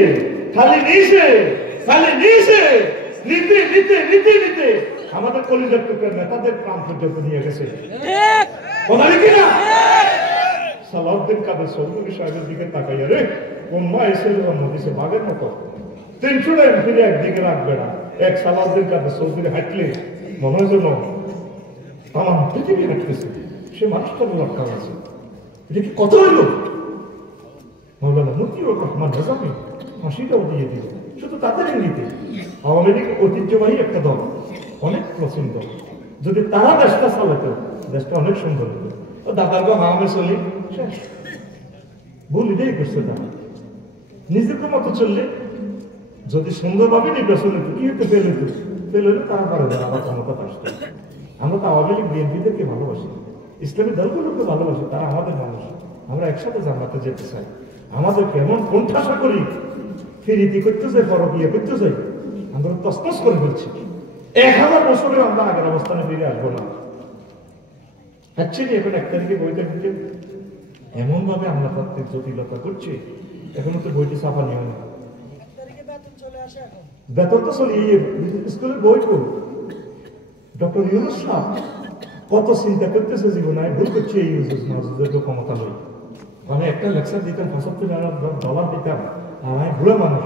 খালি নিছে, খালি নিছে, নিতে নিতে নিতে নিতে আমাদের কলিজার টুকরা নেতাদের প্রাণ পর্যন্ত নিয়ে গেছে। কথা কি না? সালাউদ্দিন কাদের চৌধুরী সাহেবের দিকে তাকাইয়া রে, কোন মা এসে জন্ম দিছে বাঘের মতো, 300টা এমপিরে একদিকে রাখবে না। এক সালাউদ্দিন কাদের চৌধুরী হাঁটলে মনে হয় যেন তামাম পৃথিবী হাঁটতেছে, সে মানুষটার লটকাল আছে। এটা কি কত হইল? মৌলানা মতিউর রহমান নিজামী ফাঁসিটাও দিয়ে দিল, শুধু তাদের ইঙ্গিতে। আওয়ামী লীগ ঐতিহ্যবাহী একটা দল, অনেক প্রাচীন দল, যদি তারা দেশটা চালাতো, দেশটা অনেক সুন্দর হতো। দাদার গো হামে চলি শেষ, ভুল এটাই করছে তারা। নিজেদের মতো চললে যদি সুন্দরভাবে নির্বাচন হতো, কি হতে ফেল হতো, ফেল হলে তারা পারে না আবার ক্ষমতা আসতো। আমরা তো আওয়ামী লীগ বিএনপিদেরকে ভালোবাসি, ইসলামী দলগুলোকে ভালোবাসি, তারা আমাদের মানুষ, আমরা একসাথে জান্নাতে যেতে চাই। আমাদের কেমন কোণঠাসা করি, ফিরিতি করতে চাই, পরকিয়া করতে চাই, আমরা তসতস করে ফেলছি। 1000 বছরে আমরা আগের অবস্থানে ফিরে আসবো না। অ্যাকচুয়ালি এখন 1 তারিখে বইটা দিতে এমন ভাবে আমরা তাদের জটিলতা করছি, এখনো তো বইটি ছাপা নিয়ম না। বেতন তো চলে স্কুলের বই তো ডক্টর ইউনূস সাহেব কত চিন্তা করতেছে জীবনে, ভুল করছে এই ক্ষমতা নেই। আমি একটা লেকচার দিতাম, $75 দিতাম, আমি বুড়া মানুষ,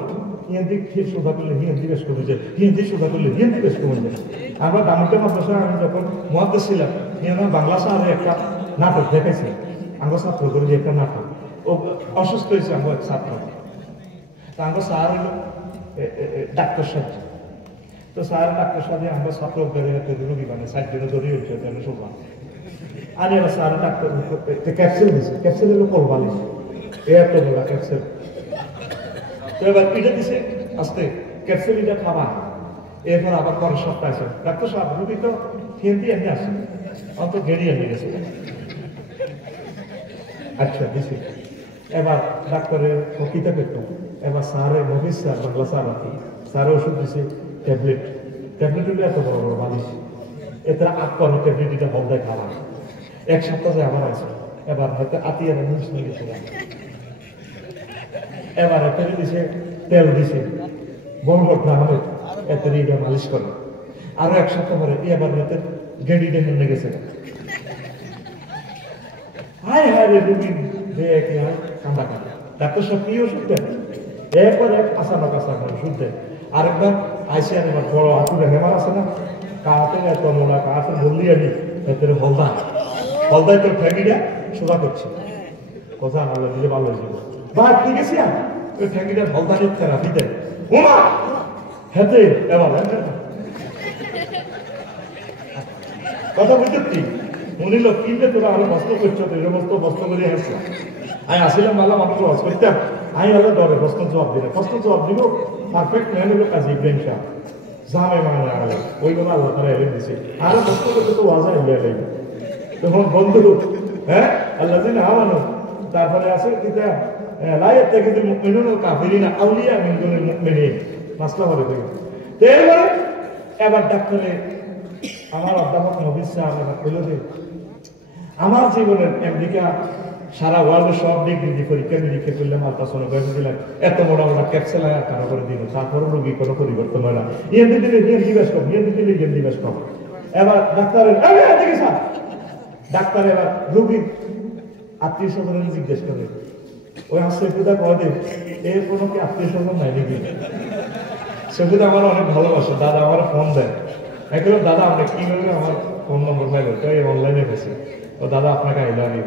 হিন্দি সোজা করলে হিন্দি বেশ করে যায়, হিন্দি সোজা করলে হিন্দি বেশ কমে যায়। আমরা দামুদ্দা মাদ্রাসায় আমি যখন মহাদ্দেশ ছিলাম, বাংলা সাহারে একটা নাটক দেখেছি, আমরা ছাত্র করে যে একটা নাটক, ও অসুস্থ হয়েছে, আমরা ছাত্র তাঙ্গ স্যার হইল ডাক্তার সাহেব। তো স্যার ডাক্তার সাহেব আমরা ছাত্র বেড়ে রোগী মানে 60 দিনে ধরে হয়েছে সবার আরে স্যার ডাক্তার ক্যাপসুল দিছে, ক্যাপসুল হলো কলবালিশ, এত বড় ক্যাপসুল। তো এবার এটা দিছে আস্তে ক্যাপসুল এটা খাবা, এরপর আবার পরের সপ্তাহে আসে ডাক্তার সাহেব রুগী তো হিন্দি এনে আসে অত গেড়ি এনে গেছে। আচ্ছা দিছি, এবার ডাক্তারের কিতা করতো, এবার স্যারের মহিষ স্যার বাংলা স্যার আর কি স্যার ওষুধ দিছে ট্যাবলেট, ট্যাবলেট হলে এত বড় বড় বালিশ, এতে আট করে ট্যাবলেট এটা হলদায় খাওয়া। এক সপ্তাহ যে আবার আছে, এবার হয়তো আতিয়ার নিউজ নিয়ে গেছিল, এবার এতে দিছে তেল দিছে বড় বড় গ্রামে এতে এটা মালিশ করে। আরো এক সপ্তাহ পরে এবার এতে গেড়ি ডেকে নিয়ে গেছে। হায় হায় রে রুগী দেখে কান্দা কান্দা, ডাক্তার সব কি ওষুধ দেন, এরপর এক আসানক ওষুধ দেয়। আরেকবার আইসি আর এবার বড় হাতুরে হেমার আছে না, কাহাতে এত মোড়া কাহাতে বললি আনি এতে হলদা, হলদায় তোর ঠ্যাঙ্গিটা সোজা করছে, কথা ভালো দিলে ভালো হয়েছিল বা ঠিক আছে ওই ঠ্যাঙ্গিটা হলদারের থেরাপি দেয়। ওমা হেতে এবার কথা বুঝতে উনি লোক কিনলে তোরা আরো বস্ত করছো, তো এরকম বস্ত করে আসছে। আমি আসিলাম ভালো মানুষ ওয়াজ করতাম, আমি হলে ডরে প্রশ্ন জবাব দিলে, প্রশ্ন জবাব দিব পারফেক্ট ম্যান হলো কাজী ইব্রাহিম শাহ জামে মানে আগে ওইগুলো আল্লাহ তারা এলে দিছে। আরো প্রশ্ন করতে তো ওয়াজা এলে এলে তখন বন্ধু হ্যাঁ আল্লাহ দিন আমানো, তারপরে আছে কিতা লাইয়াত থেকে মুমিনুন কাফিরিনা আউলিয়া মিন দুনিল মুমিনিন মাসলা বলে দেয়। তো এবার ডাক্তারে আমার অধ্যাপক নবীর সাহেব এবার কইল যে আমার জীবনের আমেরিকা সারা ওয়ার্ল্ডে সব ডিগ্রি পরীক্ষা নিরীক্ষা করলাম, আলট্রাসোনোগ্রাফি দিলাম, এত বড় বড় ক্যাপসুল আর কারো করে দিল, তারপরে রোগী কোনো পরিবর্তন হয় না। ইএনডি দিলে ইএনডি বেশ কম, ইএনডি দিলে ইএনডি বেশ কম। এবার ডাক্তারের ডাক্তার এবার রোগীর আত্মীয় স্বজনের জিজ্ঞেস করে, ওই আসছে পিতা কয়ে এর কোনো কি আত্মীয় স্বজন নাই নাকি? সেগুলো আমার অনেক ভালোবাসে, দাদা আমার ফোন দেয়, একদম দাদা আপনি কি করবেন, আমার ফোন নম্বর পাইল তো এই অনলাইনে গেছে, ও দাদা আপনাকে আই লাভ ইউ।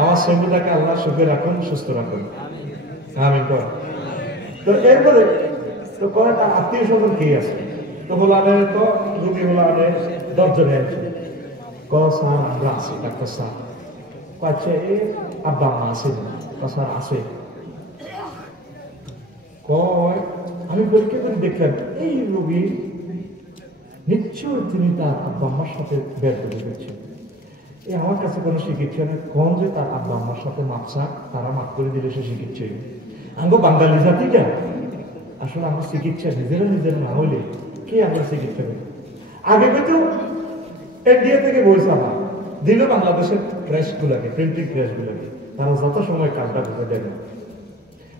আমার সবুদাকে আল্লাহ সুখে রাখুন, সুস্থ রাখুন, আমিন কর। তো এরপরে তো করে তার আত্মীয় স্বজন কে আছে, তো বলানে তো রুগী বলানে 10 জনে আছে, ক স্যার আমরা আছি ডাক্তার স্যার, আচ্ছা এ আব্বা আম্মা আছে, স্যার আছে। কয় আমি পরীক্ষা করে দেখলাম এই রোগী নিশ্চয় তিনি তার আব্বা আম্মার সাথে বের করে দিচ্ছেন, এই আমার কাছে কোনো চিকিৎসা নেই, কোন যে তার আব্বা আম্মার সাথে মাপসা তারা মাপ করে দিলে সে চিকিৎসাই। আমি বাঙালি জাতিটা আসলে আমার চিকিৎসা নিজেরা না হইলে কে আমরা চিকিৎসা করি। আগে কিন্তু ইন্ডিয়া থেকে বইছে আমার দিল বাংলাদেশের ক্র্যাশ গুলাকে, প্রিন্টিং ক্র্যাশ গুলাকে, তারা যত সময় কাজটা বুঝে দেন।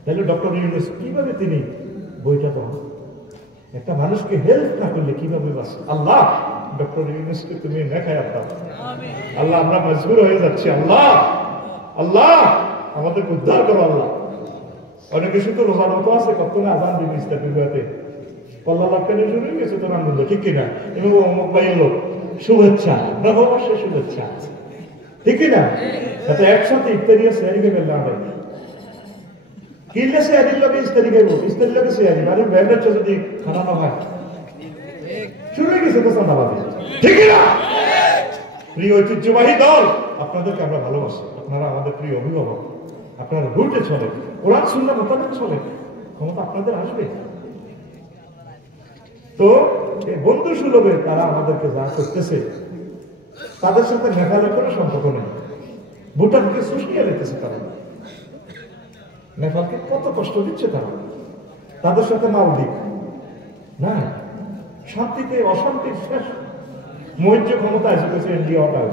তাহলে ডক্টর ইউনুস কিভাবে তিনি বইটা তো একটা মানুষকে হেল্প না করলে কিভাবে বাঁচে। আল্লাহ ডক্টর ইউনুসকে তুমি দেখায় দাও আল্লাহ, আমরা মজবুর হয়ে যাচ্ছি, আল্লাহ আল্লাহ আমাদের উদ্ধার করো আল্লাহ। অনেক কিছু তো রোজার মতো আছে, কখন আজান দিবি ইস্তাফি হতে কল্লা লক্ষণে শুরু হয়ে গেছে তোর আনন্দ, ঠিক কিনা? এবং অমুক পাইল শুভেচ্ছা, নববর্ষের শুভেচ্ছা, ঠিক কিনা? এত একসাথে ইফতারিয়া সেয়ারিকে বেলা হয়, কিনলে সেয়ারির লোকে ইস্তারি খাইব, ইস্তারির লোকে সেয়ারি মানে ব্যান্ডের যদি খানানো হয় শুরু হয়ে গেছে তো চাঁদাবাজি, ঠিক কিনা? প্রিয় ঐতিহ্যবাহী দল, আপনাদেরকে আমরা ভালোবাসি, আপনারা আমাদের প্রিয় অভিভাবক, আপনারা রুটে চলে, কোরআন সুন্নাহ মোতাবেক চলে, ক্ষমতা আপনাদের আসবে। তো এই বন্ধু সুলভে তারা আমাদেরকে যা করতেছে তাদের সাথে নেপালের কোনো সম্পর্ক নেই, ভুটানকে শুষিয়ে রেখেছে তারা, নেপালকে কত কষ্ট দিচ্ছে তারা, তাদের সাথে মালদ্বীপ না, শান্তিতে অশান্তির শেষ মৌর্য ক্ষমতা এসে গেছে ইন্ডিয়া হটাও,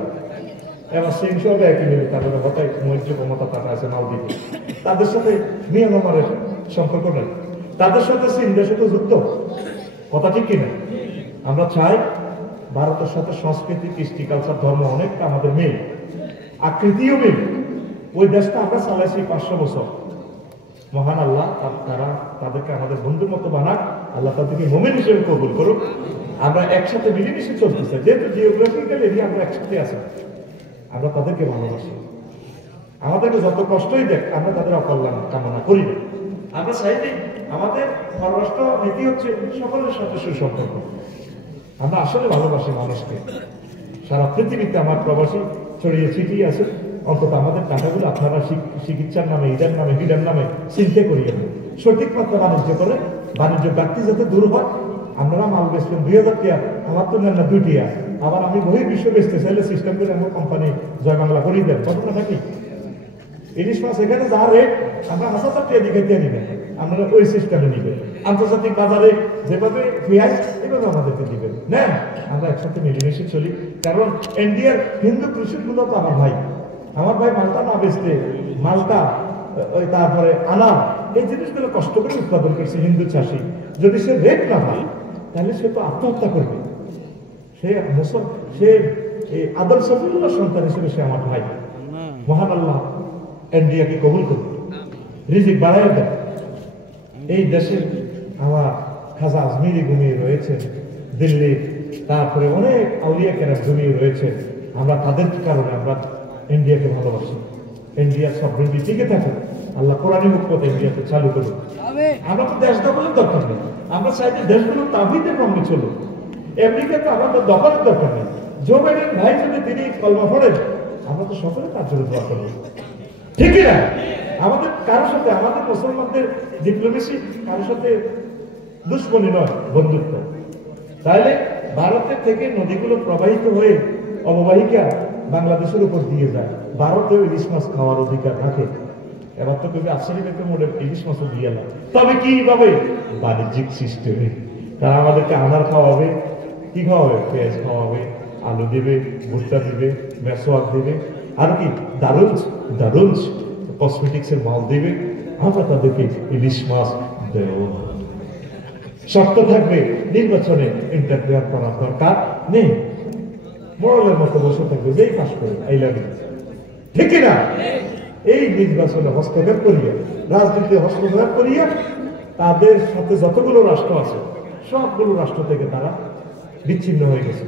এবার সিং সব একই মিলে তাদের হঠাৎ মৌর্য ক্ষমতা তারা আছে মালদ্বীপে, তাদের সাথে মিয়ানমারের সম্পর্ক নেই, তাদের সাথে চীন দেশে তো যুক্ত, কথা ঠিক কিনা? আমরা চাই ভারতের সাথে সংস্কৃতি, কৃষ্টি, কালচার, ধর্ম অনেকটা আমাদের মিল, আকৃতিও মিল। ওই দেশটা আমরা চালাইছি 500 বছর, মহান আল্লাহ তারা তাদেরকে আমাদের বন্ধুর মতো বানাক, আল্লাহ তাদেরকে মুমিন হিসেবে কবুল করুক। আমরা একসাথে মিলেমিশে চলতেছি, যেহেতু জিওগ্রাফিক্যাল এরিয়া আমরা একসাথে আছি, আমরা তাদেরকে ভালোবাসি, আমাদেরকে যত কষ্টই দেখ আমরা তাদের অকল্যাণ কামনা করি না, আমরা চাই আমাদের পররাষ্ট্র নীতি হচ্ছে সকলের সাথে সুসম্পর্ক। আমরা আসলে ভালোবাসি মানুষকে। সারা পৃথিবীতে আমার প্রবাসী ছড়িয়ে ছিটিয়ে আছে, অন্তত আমাদের টাকাগুলো আপনারা চিকিৎসার নামে, ঈদের নামে, হিডার নামে চিন্তা করিয়ে সঠিক মাত্রা বাণিজ্য করে, বাণিজ্য ঘাটতি যাতে দূর হয়। আপনারা মাল বেচলেন 2000 টাকা, আমার তো নেন না 2 টাকা, আবার আমি বহির্বিশ্ব বেচতে চাইলে সিস্টেম করে আমার কোম্পানি জয় বাংলা করিয়ে দেন, ঘটনাটা কি? ইলিশ মাছ এখানে যা রেট, আমরা 1000 টাকা দিয়ে নিবেন, আপনারা ওই সিস্টেমে নিবেন। আন্তর্জাতিক বাজারে যেভাবে পেঁয়াজ এভাবে আমাদেরকে দিবেন, না আমরা একসাথে মিলেমিশে চলি। কারণ ইন্ডিয়ার হিন্দু কৃষকগুলো তো আমার ভাই, আমার ভাই মালটা না বেচতে, মালটা ওই তারপরে আনা, এই জিনিসগুলো কষ্ট করে উৎপাদন করছে হিন্দু চাষি। যদি সে রেট না পায় তাহলে সে তো আত্মহত্যা করবে। সে আদল সফিউল্লাহ সন্তান হিসেবে সে আমার ভাই। মহান আল্লাহ ইন্ডিয়াকে কবুল করবে, রিজিক বাড়ায় দেয়। এই দেশে আমার খাজা আজমিরি ঘুমিয়ে রয়েছে, দিল্লি, তারপরে অনেক আউলিয়া কেরাম ঘুমিয়ে রয়েছে। আমরা তাদের কারণে আমরা ইন্ডিয়াকে ভালোবাসি। ইন্ডিয়ার সভ্যতা টিকে থাকে। আল্লাহ কোরআনী হুকুমত ইন্ডিয়াতে চালু করুন। আমরা তো দেশ দখলের দরকার নেই, আমরা চাই যে দেশগুলো তাওহীদের সঙ্গে চলুক। আমেরিকাতে আমাদের দখলের দরকার নেই। জো বাইডেন ভাই যদি তিনি কলমা পড়েন, আমরা তো সকলে তার জন্য দোয়া করবো, ঠিক না? আমাদের কারোর সাথে, আমাদের মুসলমানদের ডিপ্লোমেসি কারোর সাথে দুশ্মনী নয়, বন্ধুত্ব। তাহলে ভারতের থেকে নদীগুলো প্রবাহিত হয়ে অববাহিকা বাংলাদেশের উপর দিয়ে যায়। ভারতেও ইলিশ মাছ খাওয়ার অধিকার থাকে। এবার তো কবি আশ্চর্য দেখতে মোটে ইলিশ মাছও দিয়ে না, তবে কিভাবে? বাণিজ্যিক সিস্টেমে। তারা আমাদেরকে আনার খাওয়াবে, কি খাওয়াবে? পেঁয়াজ খাওয়াবে, আলু দেবে, ভুট্টা দিবে, মেসোয়াক দেবে, আর কি দারুন কসমেটিক্সের মাল দেবে। আমরা তাদেরকে ইলিশ মাছ দেব। শর্ত থাকবে নির্বাচনে ইন্টারফেয়ার করার দরকার নেই। মরলের মতো বসে থাকবে, যেই পাস করে আই লাভ ইউ, ঠিক না? এই নির্বাচনে হস্তক্ষেপ করিয়া, রাজনীতিতে হস্তক্ষেপ করিয়া তাদের সাথে যতগুলো রাষ্ট্র আছে সবগুলো রাষ্ট্র থেকে তারা বিচ্ছিন্ন হয়ে গেছে।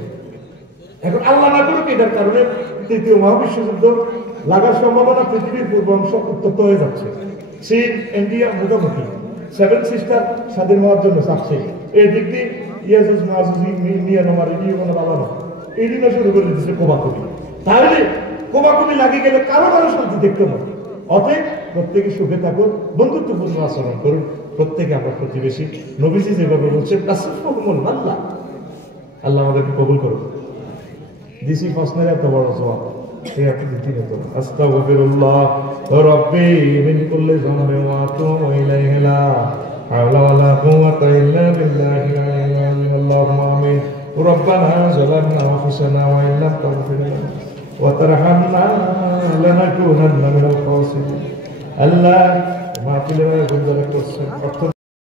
এখন আল্লাহ না করুক, এটার কারণে তৃতীয় মহাবিশ্বযুদ্ধ লাগার সম্ভাবনা পৃথিবীর পূর্ব অংশ উত্তপ্ত হয়ে যাচ্ছে। চীন ইন্ডিয়া মুখোমুখি, 7 সিস্টার স্বাধীন হওয়ার জন্য চাচ্ছে। এই দিক দিয়ে ইয়াজুজ মাজুজ মিয়ানমার ইউনো বাবানো এদিনও শুরু করে দিচ্ছে কোবাকুবি। তাহলে কোবাকুবি লাগিয়ে গেলে কারো শান্তি দেখতে হবে। অতএব প্রত্যেকে সুখে থাকুন, বন্ধুত্বপূর্ণ আচরণ করুন, প্রত্যেকে আমরা প্রতিবেশী। নবীজি যেভাবে বলছেন আল্লাহ আল্লাহ আমাদেরকে কবুল করুন। দিছি প্রশ্নের এত বড় জবাব এই আপনি দিতে হতো। আস্তাগফিরুল্লাহ রাব্বি মিন কুল্লি যামবিন ওয়া আতুবু ইলাইহি লা হাওলা ওয়ালা কুওয়াতা ইল্লা বিল্লাহি আল্লাহুম্মা আমিন। ربنا ظلمنا أنفسنا وإن لم تغفر لنا وترحمنا لنكونن من الخاسرين. الله ما في لنا